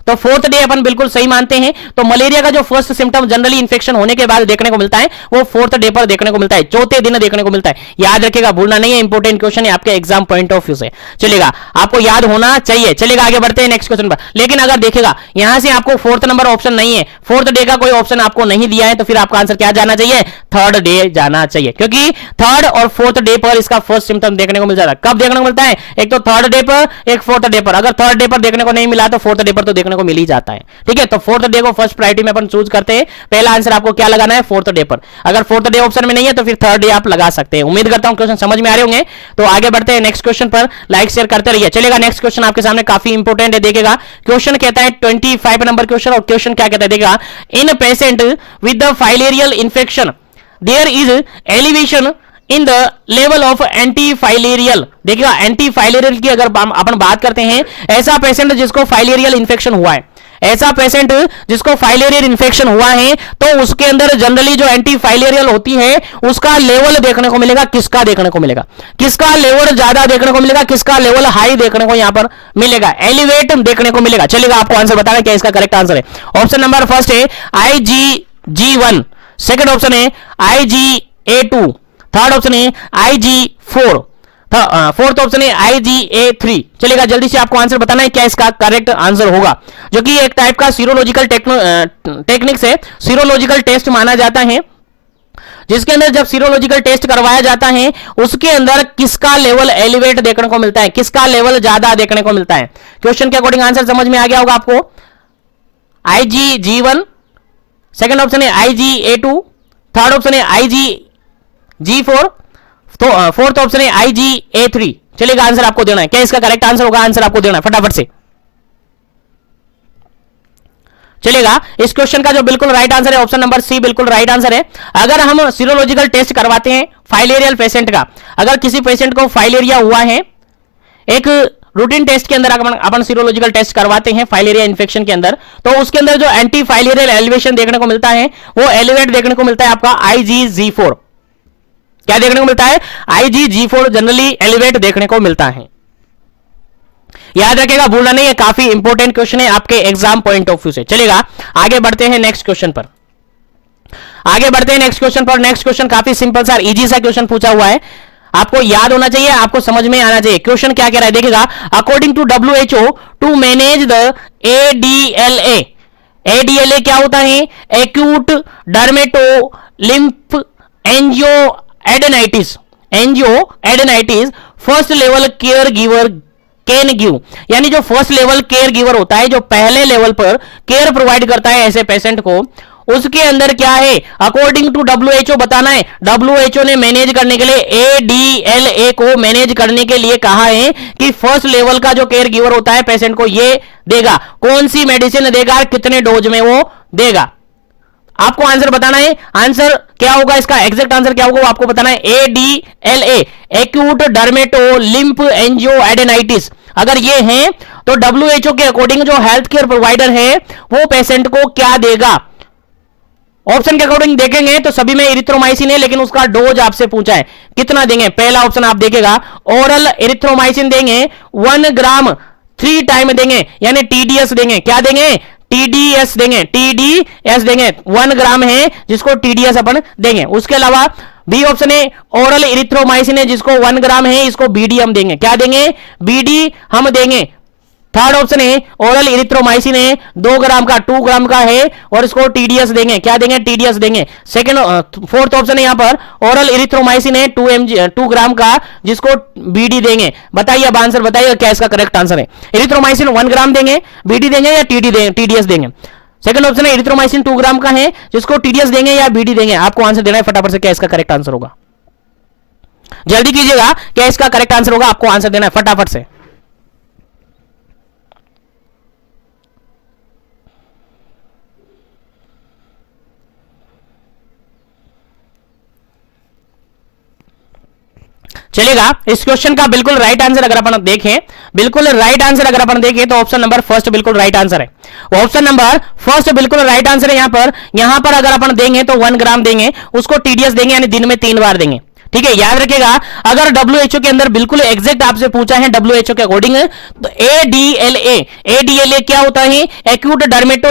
तो फोर्थ डे अपन बिल्कुल सही मानते हैं। तो मलेरिया का जो फर्स्ट सिम्टम जनरली इंफेक्शन होने के बाद देखने को मिलता है वो फोर्थ डे पर देखने को मिलता है, चौथे दिन देखने को मिलता है। याद रखिएगा, भूलना नहीं है, इंपॉर्टेंट क्वेश्चन है आपके एग्जाम पॉइंट ऑफ व्यू से। चलेगा, आपको याद होना चाहिए। चलेगा आगे बढ़ते हैं नेक्स्ट क्वेश्चन पर। लेकिन अगर देखेगा यहां से आपको फोर्थ नंबर ऑप्शन नहीं है, फोर्थ डे का कोई ऑप्शन आपको नहीं दिया है, तो फिर आपका आंसर क्या जाना चाहिए, थर्ड डे जाना चाहिए, क्योंकि थर्ड और फोर्थ डे पर इसका फर्स्ट सिम्टम देखने को मिल जाता है। कब देखने को मिलता है, एक तो थर्ड डे पर, एक फोर्थ डे पर। अगर थर्ड डे पर देखने को नहीं मिला तो फोर्थ डे पर तो देखने को मिल ही जाता है। ठीक है, तो फोर्थ डे को फर्स्ट प्रायोरिटी में अपन चूज करते हैं। पहला आंसर आपको क्या लगाना है, फोर्थ डे पर। अगर फोर्थ डे ऑप्शन में नहीं है तो फिर थर्ड डे आप लगा सकते हैं। उम्मीद करता हूं क्वेश्चन समझ में आ रहे होंगे। तो आगे बढ़ते हैं नेक्स्ट क्वेश्चन पर, लाइक शेयर करते रहिए। चलेगा नेक्स्ट क्वेश्चन आपके सामने काफी इंपॉर्टेंट है, देखिएगा। क्वेश्चन कहता है 25 नंबर क्वेश्चन, और क्वेश्चन क्या कहता है देखिएगा। In patient with the filarial infection there is elevation in the level of antifilarial. देखिएगा, एंटीफाइलेरियल की अगर अपन बात करते हैं, ऐसा पेशेंट जिसको फाइलेरियल इंफेक्शन हुआ है, ऐसा पेशेंट जिसको फाइलेरियल इंफेक्शन हुआ है, तो उसके अंदर जनरली जो एंटीफाइलेरियल होती है उसका लेवल देखने को मिलेगा। किसका देखने को मिलेगा, किसका लेवल ज्यादा देखने को मिलेगा, किसका लेवल हाई देखने को यहां पर मिलेगा, एलिवेट देखने को मिलेगा। चलेगा, आपको आंसर बताना क्या इसका करेक्ट आंसर है। ऑप्शन नंबर फर्स्ट है IgG1, सेकंड ऑप्शन है IgA2, थर्ड ऑप्शन है IG4, फोर्थ ऑप्शन है IgA3। चलेगा, जल्दी से आपको आंसर बताना है क्या इसका करेक्ट आंसर होगा, जो कि एक टाइप का सीरोलॉजिकल टेक्निक से सीरोलॉजिकल टेस्ट माना जाता है, जिसके अंदर जब सीरोलॉजिकल टेस्ट करवाया जाता है उसके अंदर किसका लेवल एलिवेट देखने को मिलता है, किसका लेवल ज्यादा देखने को मिलता है। क्वेश्चन के अकॉर्डिंग आंसर समझ में आ गया होगा आपको। IgG1, सेकंड ऑप्शन है IgA2, थर्ड ऑप्शन है IgG4, तो फोर्थ ऑप्शन है IgA3। चलिएगा, आंसर आपको देना है, क्या इसका करेक्ट आंसर होगा, आंसर आपको देना है फटाफट से। चलेगा, इस क्वेश्चन का जो बिल्कुल राइट आंसर है ऑप्शन नंबर सी बिल्कुल राइट आंसर है। अगर हम सीरोलॉजिकल टेस्ट करवाते हैं फाइलेरियल पेशेंट का, अगर किसी पेशेंट को फाइलेरिया हुआ है, एक रूटीन टेस्ट के अंदर अपन सीरोलॉजिकल टेस्ट करवाते हैं फाइलेरिया इन्फेक्शन के अंदर, तो उसके अंदर जो एंटी फाइलेरियल एलिवेशन देखने को मिलता है वो एलिवेट देखने को मिलता है आपका IgG4। क्या देखने को मिलता है, IgG4 जनरली एलिवेट देखने को मिलता है। याद रखेगा, भूलना नहीं है, काफी इंपॉर्टेंट क्वेश्चन है आपके एग्जाम पॉइंट ऑफ व्यू से। चलेगा, आगे बढ़ते हैं नेक्स्ट क्वेश्चन पर। नेक्स्ट क्वेश्चन काफी सिंपल सा इजी सा क्वेश्चन पूछा हुआ है, आपको याद होना चाहिए, आपको समझ में आना चाहिए। क्वेश्चन क्या कह रहा है देखिएगा, according to WHO to manage the ADLA क्या होता है, acute dermato lymph angioadenitis first level care giver can give, यानी जो फर्स्ट लेवल केयर गिवर होता है, जो पहले लेवल पर केयर प्रोवाइड करता है ऐसे पेशेंट को, उसके अंदर क्या है, अकॉर्डिंग टू WHO बताना है। WHO ने मैनेज करने के लिए ADLA को मैनेज करने के लिए कहा है कि फर्स्ट लेवल का जो केयर गिवर होता है पेशेंट को ये देगा, कौन सी मेडिसिन देगा, कितने डोज में वो देगा, आपको आंसर बताना है। आंसर क्या होगा, इसका एग्जैक्ट आंसर क्या होगा वो आपको बताना है। ADLA एक्यूट डर्मेटो लिम्फ एंजियोएडेनाइटिस अगर ये है तो WHO के अकॉर्डिंग जो हेल्थ केयर प्रोवाइडर है वो पेशेंट को क्या देगा। ऑप्शन के अकॉर्डिंग देखेंगे तो सभी में इरिथ्रोमाइसिन है, लेकिन उसका डोज आपसे पूछा है कितना देंगे। पहला ऑप्शन आप देखेगा ओरल इरिथ्रोमाइसिन देंगे 1 ग्राम 3 टाइम देंगे, यानी TDS देंगे। क्या देंगे, TDS देंगे 1 ग्राम है जिसको TDS अपन देंगे। उसके अलावा बी ऑप्शन है ओरल इरिथ्रोमाइसिन है जिसको 1 ग्राम है, इसको BD हम देंगे। क्या देंगे, BD हम देंगे। थर्ड ऑप्शन है ओरल इरिथ्रोमाइसिन है 2 ग्राम का 2 ग्राम का है और इसको TDS देंगे। क्या देंगे, TDS देंगे। फोर्थ ऑप्शन है यहां पर ओरल इरिथ्रोमाइसिन है 2 ग्राम का जिसको BD देंगे। बताइए अब आंसर बताइए क्या इसका करेक्ट आंसर है। इरिथ्रोमाइसिन 1 ग्राम देंगे, BD देंगे या TDS देंगे। सेकंड ऑप्शन है इरिथ्रोमाइसिन 2 ग्राम का है जिसको TDS देंगे या BD देंगे। आपको आंसर देना है फटाफट से, क्या इसका करेक्ट आंसर होगा, जल्दी कीजिएगा, क्या इसका करेक्ट आंसर होगा, आपको आंसर देना है फटाफट से। चलेगा, इस क्वेश्चन का बिल्कुल राइट आंसर अगर अपन देखें, तो ऑप्शन नंबर फर्स्ट बिल्कुल राइट आंसर है। ऑप्शन नंबर फर्स्ट बिल्कुल राइट आंसर है। यहां पर अगर अपन देंगे तो 1 ग्राम देंगे, उसको TDS देंगे, यानी दिन में 3 बार देंगे। ठीक है, याद रखेगा, अगर WHO के अंदर बिल्कुल एग्जैक्ट आपसे पूछा है WHO के अकॉर्डिंग, तो ADLA क्या होता है, एक्यूट डर्मेटो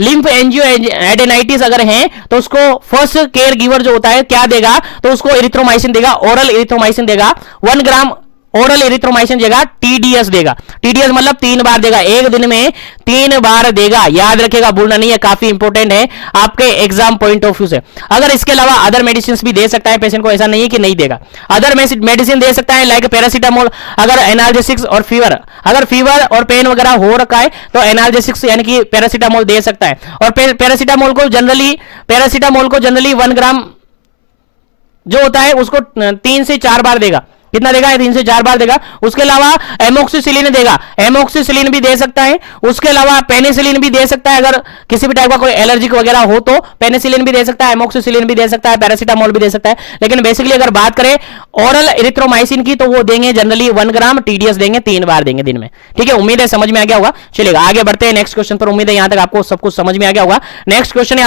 लिम्फ एंजियोएडेनाइटिस अगर है तो उसको फर्स्ट केयर गिवर जो होता है क्या देगा, तो उसको इरिथ्रोमाइसिन देगा, ओरल इरिथ्रोमाइसिन देगा 1 ग्राम ओरल इरिथ्रोमाइसिन देगा, TDS देगा। TDS मतलब 3 बार देगा, एक दिन में 3 बार देगा। याद रखेगा, भूलना नहीं है, काफी इंपॉर्टेंट है आपके एग्जाम पॉइंट ऑफ व्यू से। अगर इसके अलावा अदर मेडिसिन भी दे सकता है पेशेंट को, ऐसा नहीं है कि नहीं देगा। अदर मेडिसिन दे सकता है लाइक पैरासीटामोल, अगर एनाल्जेसिक्स और फीवर, अगर फीवर और पेन वगैरह हो रखा है तो एनाल्जेसिक्स यानी कि पैरासीटामोल दे सकता है। और पैरासीटामोल को जनरली 1 ग्राम जो होता है उसको 3 से 4 बार देगा। कितना देगा, 3 से 4 बार देगा। उसके अलावा एमोक्सिसिलिन देगा, एमोक्सिसिलिन भी दे सकता है। उसके अलावा पेनिसिलिन भी दे सकता है, अगर किसी भी टाइप का कोई एलर्जी वगैरह हो तो पेनिसिलिन भी दे सकता है, एमोक्सिसिलिन भी दे सकता है, पैरासीटामोल भी दे सकता है। लेकिन बेसिकली अगर बात करें ओरल इरिथ्रोमाइसिन की तो वो देंगे जनरली 1 ग्राम, TDS देंगे 3 बार देंगे दिन में। ठीक है, उम्मीद है समझ में आ गया होगा। चलेगा, आगे बढ़ते हैं नेक्स्ट क्वेश्चन पर। उम्मीद है यहां तक आपको सब कुछ समझ में आ गया होगा। नेक्स्ट क्वेश्चन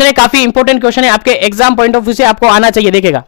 है काफी इंपॉर्टेंट क्वेश्चन है, आपके एग्जाम पॉइंट ऑफ व्यू से आपको आना चाहिए। देखेगा,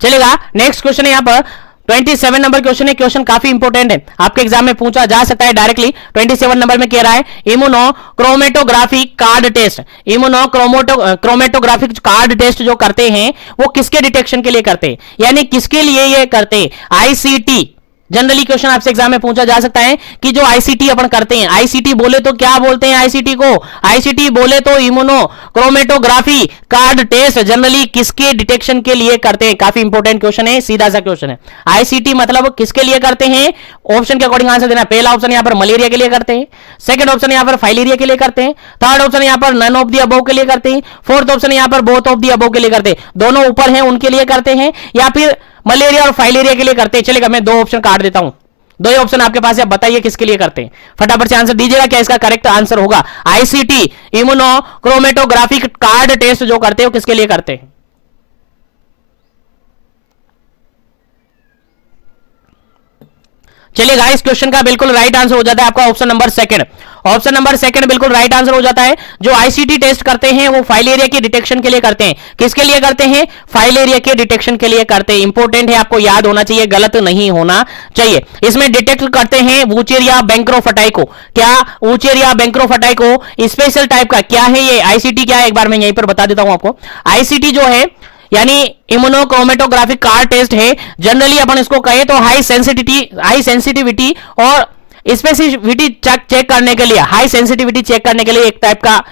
चलेगा, नेक्स्ट क्वेश्चन है यहां पर 27 नंबर क्वेश्चन है। क्वेश्चन काफी इंपॉर्टेंट है, आपके एग्जाम में पूछा जा सकता है डायरेक्टली। 27 नंबर में कह रहा है immunochromatography card test. Immunochromatographic card test जो करते हैं वो किसके डिटेक्शन के लिए करते हैं, यानी किसके लिए ये करते हैं? आईसीटी। जनरली क्वेश्चन आपसे एग्जाम में पूछा जा सकता है कि जो आईसीटी अपन करते हैं, आईसीटी बोले तो क्या बोलते हैं? आईसीटी को आईसीटी बोले तो immunochromatography card test generally किसके डिटेक्शन के लिए करते हैं? काफी इंपॉर्टेंट क्वेश्चन है, सीधा सा क्वेश्चन है। आईसीटी मतलब किसके लिए करते हैं? ऑप्शन के अकॉर्डिंग आंसर देना। पहला ऑप्शन यहां पर मलेरिया के लिए करते हैं, सेकंड ऑप्शन यहां पर फाइलेरिया के लिए करते हैं, थर्ड ऑप्शन यहां पर नन ऑफ द अबव के लिए करते हैं, फोर्थ ऑप्शन यहां पर बोथ ऑफ द अबव के लिए करते हैं। दोनों ऊपर हैं उनके लिए करते हैं, या फिर मलेरिया और फाइलेरिया के लिए करते हैं? चलेगा, मैं दो ऑप्शन काट देता हूं, दो ही ऑप्शन आपके पास है, बताइए किसके लिए करते हैं। फटाफट से आंसर दीजिएगा, क्या इसका करेक्ट आंसर होगा? ICT immunochromatographic card test जो करते हैं वो किसके लिए करते हैं? चलिएगा, इस क्वेश्चन का बिल्कुल राइट आंसर हो जाता है आपका option number second. Option number second बिल्कुल राइट आंसर हो जाता है। जो आईसीटी टेस्ट करते हैं वो फाइलेरिया के डिटेक्शन के लिए करते हैं। किसके लिए करते हैं? फाइलेरिया के डिटेक्शन के लिए करते हैं। इंपॉर्टेंट है, आपको याद होना चाहिए, गलत नहीं होना चाहिए। इसमें डिटेक्ट करते हैं वूचेरिया बैंक्रोफटाई को। क्या? वूचेरिया बैंक्रोफटाई को स्पेशल टाइप का क्या है ये? आईसीटी क्या है एक बार मैं यहीं पर बता देता हूं आपको। आईसीटी जो है यानी इम्यूनोक्रोमेटोग्राफिक कार्ड टेस्ट है। जनरली अपन इसको कहे तो हाई सेंसिटिविटी और स्पेसिफिसिटी चेक करने के लिए, हाई सेंसिटिविटी चेक करने के लिए एक टाइप का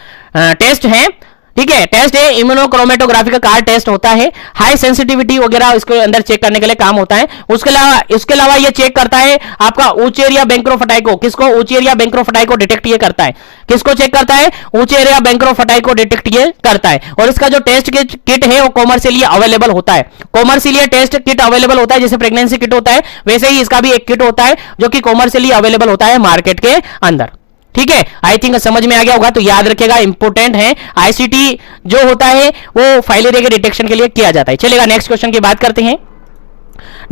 टेस्ट है। ठीक है, टेस्ट है इम्यूनोक्रोमेटोग्राफी का कार्ड टेस्ट होता है। हाई सेंसिटिविटी वगैरह इसके अंदर चेक करने के लिए काम होता है। उसके अलावा ये चेक करता है आपका वूचेरिया बैंक्रोफटाई को। किसको? वूचेरिया बैंक्रोफटाई को डिटेक्ट ये करता है। किसको चेक करता है? वूचेरिया बैंक्रोफटाई को डिटेक्ट ये करता है। और इसका जो टेस्ट किट है वो कॉमर्शियली अवेलेबल होता है। कॉमर्शियली टेस्ट किट अवेलेबल होता है, जैसे प्रेगनेंसी किट होता है वैसे ही इसका भी एक किट होता है जो कि कॉमर्शियली अवेलेबल होता है मार्केट के अंदर। ठीक है, आई थिंक समझ में आ गया होगा, तो याद रखिएगा, इंपॉर्टेंट है। आईसीटी जो होता है वो फाइलेरिया के डिटेक्शन के लिए किया जाता है। चलेगा, नेक्स्ट क्वेश्चन की बात करते हैं।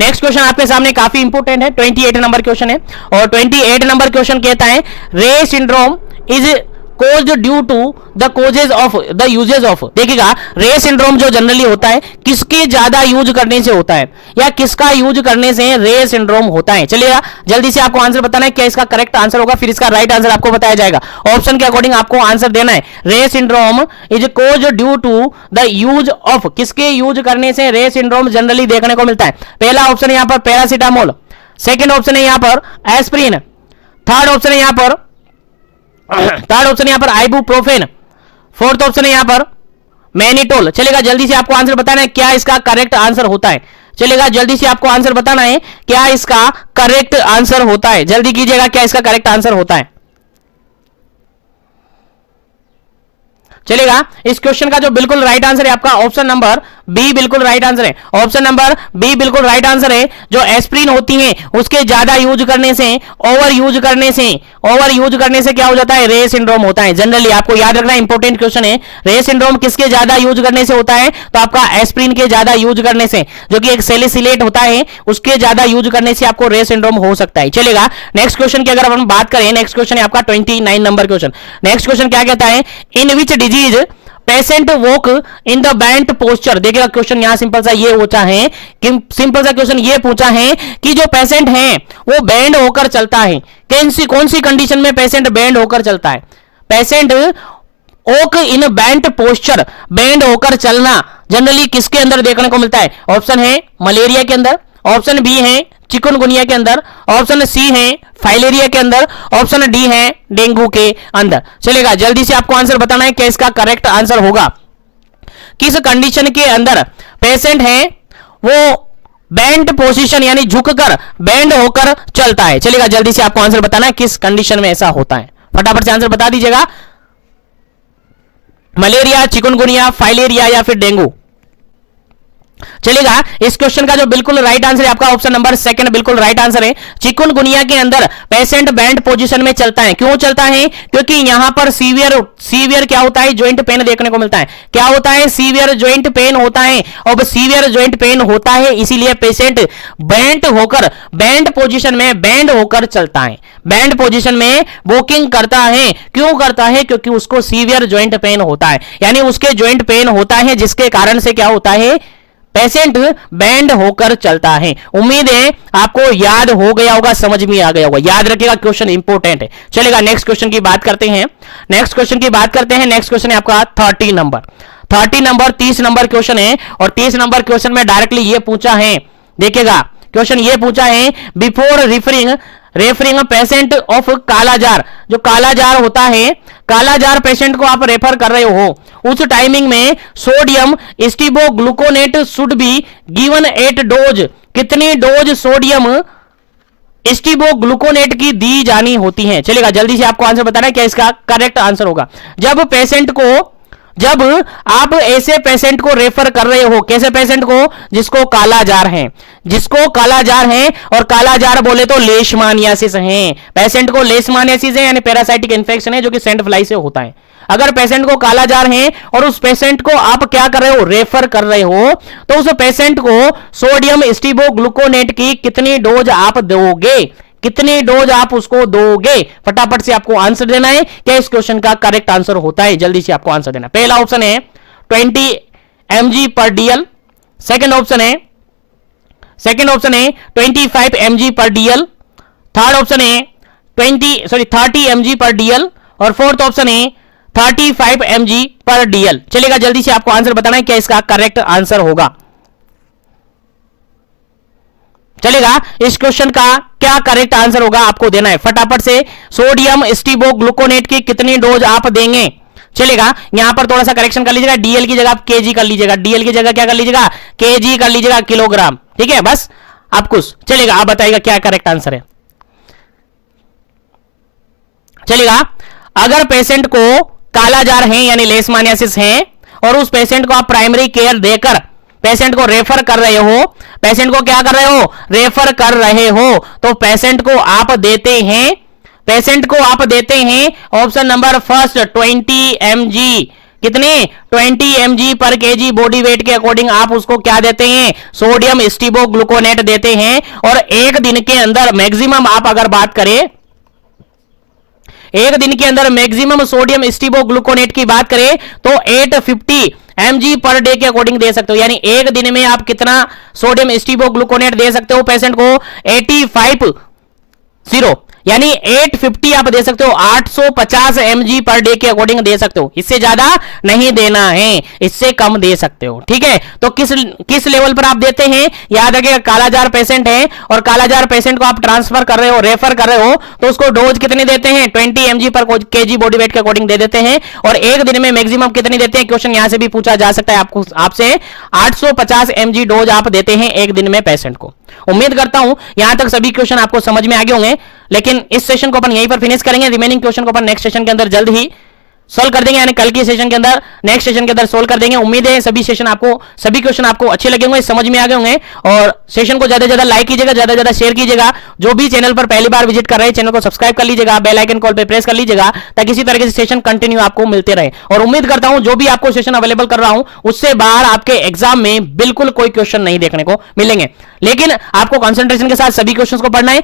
नेक्स्ट क्वेश्चन आपके सामने काफी इंपॉर्टेंट है, 28 नंबर क्वेश्चन है। और 28 नंबर क्वेश्चन कहता है Reye syndrome is caused due to the causes of the usages of. देखिएगा, रे सिंड्रोम जो जनरली होता है किसके ज्यादा यूज करने से होता है, या किसका यूज करने से रे सिंड्रोम होता है? चलिएगा, जल्दी से आपको आंसर बताना है, क्या इसका करेक्ट आंसर होगा, फिर इसका राइट आंसर आपको बताया जाएगा। ऑप्शन के अकॉर्डिंग आपको आंसर देना है। Reye syndrome is caused due to the use of, किसके यूज करने से रे सिंड्रोम जनरली देखने को मिलता है? पहला ऑप्शन यहां पर पैरासिटामोल, सेकेंड ऑप्शन है यहां पर एस्प्रिन, थर्ड ऑप्शन है यहां पर आइबुप्रोफेन, फोर्थ ऑप्शन है यहां पर मैनिटोल। चलेगा, जल्दी से आपको आंसर बताना है क्या इसका करेक्ट आंसर होता है। चलेगा, जल्दी से आपको आंसर बताना है क्या इसका करेक्ट आंसर होता है। जल्दी कीजिएगा, क्या इसका करेक्ट आंसर होता है। चलेगा, इस क्वेश्चन का जो बिल्कुल राइट आंसर है आपका ऑप्शन नंबर बी बिल्कुल राइट आंसर है। ऑप्शन नंबर बी बिल्कुल राइट आंसर है। जो एस्प्रिन होती है उसके ज्यादा यूज करने से, ओवर यूज करने से क्या हो जाता है? रे सिंड्रोम होता है। जनरली आपको याद रखना, इंपॉर्टेंट क्वेश्चन है। रे सिंड्रोम किसके ज्यादा यूज करने से होता है? तो आपका एस्प्रिन के ज्यादा यूज करने से, जो कि एक सैलिसिलेट होता है, उसके ज्यादा यूज करने से आपको रे सिंड्रोम हो सकता है। चलेगा, नेक्स्ट क्वेश्चन की अगर हम बात करें, नेक्स्ट क्वेश्चन है आपका 29 नंबर क्वेश्चन। नेक्स्ट क्वेश्चन क्या कहता है? In which disease patient walk in the bent posture. देखिएगा, क्वेश्चन यहां सिंपल सा ये पूछा है कि सिंपल सा क्वेश्चन ये पूछा है कि जो पेशेंट है वो बैंड होकर चलता है। कौन सी कंडीशन में पेशेंट बैंड होकर चलता है? पेशेंट वॉक इन बेंट पोस्चर, बैंड होकर चलना जनरली किसके अंदर देखने को मिलता है? ऑप्शन है मलेरिया के अंदर, ऑप्शन बी है चिकनगुनिया के अंदर, ऑप्शन सी है फाइलेरिया के अंदर, ऑप्शन डी है डेंगू के अंदर। चलेगा, जल्दी से आपको आंसर बताना है क्या इसका करेक्ट आंसर होगा। किस कंडीशन के अंदर पेशेंट है वो बेंट पोजीशन यानी झुककर बैंड होकर चलता है? चलेगा, जल्दी से आपको आंसर बताना है किस कंडीशन में ऐसा होता है। फटाफट से आंसर बता दीजिएगा। मलेरिया, चिकनगुनिया, फाइलेरिया या फिर डेंगू। चलेगा, इस क्वेश्चन का जो बिल्कुल राइट आंसर है आपका ऑप्शन नंबर सेकंड बिल्कुल राइट आंसर है। चिकनगुनिया के अंदर पेशेंट बैंड पोजीशन में चलता है। क्यों चलता है? क्योंकि यहां पर सीवियर क्या होता है? जॉइंट पेन देखने को मिलता है। क्या होता है? सीवियर जॉइंट पेन होता है। और सीवियर जॉइंट पेन होता है, इसीलिए पेशेंट बैंड पोजीशन में बैंड होकर चलता है, बैंड पोजीशन में वॉकिंग करता है। क्यों करता है? क्योंकि उसको सीवियर जॉइंट पेन होता है, यानी उसके जॉइंट पेन होता है, जिसके कारण से क्या होता है? पेशेंट बैंड होकर चलता है। उम्मीद है आपको याद हो गया होगा, समझ में आ गया होगा। याद रखिएगा, क्वेश्चन इंपॉर्टेंट है। चलेगा, नेक्स्ट क्वेश्चन की बात करते हैं। नेक्स्ट क्वेश्चन है आपका 30 नंबर। 30 नंबर क्वेश्चन है, और 30 नंबर क्वेश्चन में डायरेक्टली ये पूछा है, देखिएगा क्वेश्चन ये पूछा है, बिफोर रेफरिंग पेशेंट ऑफ कालाजार, जो कालाजार होता है, कालाजार पेशेंट को आप रेफर कर रहे हो, उस टाइमिंग में sodium stibogluconate should be given at dose, कितनी डोज सोडियम स्टीबोग्लूकोनेट की दी जानी होती है। चलेगा, जल्दी से आपको आंसर बताना है क्या इसका करेक्ट आंसर होगा। जब आप ऐसे पेशेंट को रेफर कर रहे हो, कैसे पेशेंट को, जिसको कालाजार है, और कालाजार बोले तो लेशमानियासिस है, पेशेंट को लेशमानियासिस है, यानी पैरासाइटिक इंफेक्शन है जो कि सैंड फ्लाई से होता है। अगर पेशेंट को कालाजार है और उस पेशेंट को आप क्या कर रहे हो, रेफर कर रहे हो, तो उस पेशेंट को सोडियम स्टीबोग्लूकोनेट की कितनी डोज आप दोगे, कितनी डोज आप उसको दोगे, फटाफट से आपको आंसर देना है क्या इस क्वेश्चन का करेक्ट आंसर होता है। जल्दी से आपको आंसर देना। पहला ऑप्शन है 20 mg पर डीएल, सेकंड ऑप्शन है 25 mg पर डीएल, थर्ड ऑप्शन है 30 mg पर डीएल, और फोर्थ ऑप्शन है 35 mg पर डीएल। चलेगा, जल्दी से आपको आंसर बताना है क्या इसका करेक्ट आंसर होगा। चलेगा, इस क्वेश्चन का क्या करेक्ट आंसर होगा आपको देना है फटाफट से। सोडियम स्टीबोग्लूकोनेट की कितनी डोज आप देंगे। चलेगा, यहां पर थोड़ा सा करेक्शन कर लीजिएगा, डीएल की जगह आप केजी कर लीजिएगा, डीएल की जगह क्या कर लीजिएगा, केजी कर लीजिएगा, किलोग्राम। ठीक है, बस आप कुछ। चलेगा, आप बताइएगा क्या करेक्ट आंसर है। चलेगा, अगर पेशेंट को कालाजार है यानी लेशमानियासिस है, और उस पेशेंट को आप प्राइमरी केयर देकर पेशेंट को रेफर कर रहे हो, पेशेंट को क्या कर रहे हो, रेफर कर रहे हो, तो पेशेंट को आप देते हैं ऑप्शन नंबर फर्स्ट 20 mg, कितने 20 mg पर केजी बॉडी वेट के अकॉर्डिंग आप उसको क्या देते हैं, सोडियम स्टीबोग्लूकोनेट देते हैं। और एक दिन के अंदर मैक्सिमम आप अगर बात करें, एक दिन के अंदर मैक्सिमम सोडियम स्टीबोग्लूकोनेट की बात करें तो 850 mg पर डे के अकॉर्डिंग दे सकते हो, यानी एक दिन में आप कितना सोडियम स्टीबोग्लूकोनेट दे सकते हो पेशेंट को, 850 यानी 850 आप दे सकते हो, 850 mg पर डे के अकॉर्डिंग दे सकते हो। इससे ज्यादा नहीं देना है, इससे कम दे सकते हो। ठीक है, तो किस लेवल पर आप देते हैं, याद रखिएगा, कालाजार पेशेंट है और कालाजार पेशेंट को आप ट्रांसफर कर रहे हो, रेफर कर रहे हो, तो उसको डोज कितनी देते हैं, 20 mg पर केजी बॉडी वेट के अकॉर्डिंग दे देते हैं। और एक दिन में मैक्सिमम कितनी देते हैं, क्वेश्चन यहां से भी पूछा जा सकता है आपसे 850 mg डोज आप देते हैं एक दिन में पेशेंट को। उम्मीद करता हूं यहां तक सभी क्वेश्चन आपको समझ में आ गए होंगे, लेकिन इस सेशन को अपन यहीं पर फिनिश करेंगे। रिमेनिंग क्वेश्चन को अपन नेक्स्ट सेशन के अंदर जल्द ही सोल्व कर देंगे, यानी कल के सेशन के अंदर, नेक्स्ट सेशन के अंदर सोल्व कर देंगे। उम्मीद है सभी क्वेश्चन आपको अच्छे लगे होंगे, समझ में आ गए होंगे। और सेशन को ज्यादा से ज्यादा लाइक कीजिएगा, ज्यादा से ज्यादा शेयर कीजिएगा। जो भी चैनल पर पहली बार विजिट कर रहे हैं, चैनल को सब्सक्राइब कर लीजिएगा, बेल आइकन कॉल पे प्रेस कर लीजिएगा, ताकि इसी तरीके से सेशन कंटिन्यू आपको मिलते रहे। और उम्मीद करता हूं जो भी आपको सेशन अवेलेबल कर रहा हूं, उससे बाहर आपके एग्जाम में बिल्कुल कोई क्वेश्चन नहीं देखने को मिलेंगे, लेकिन आपको कंसंट्रेशन के साथ सभी क्वेश्चन को पढ़ना है।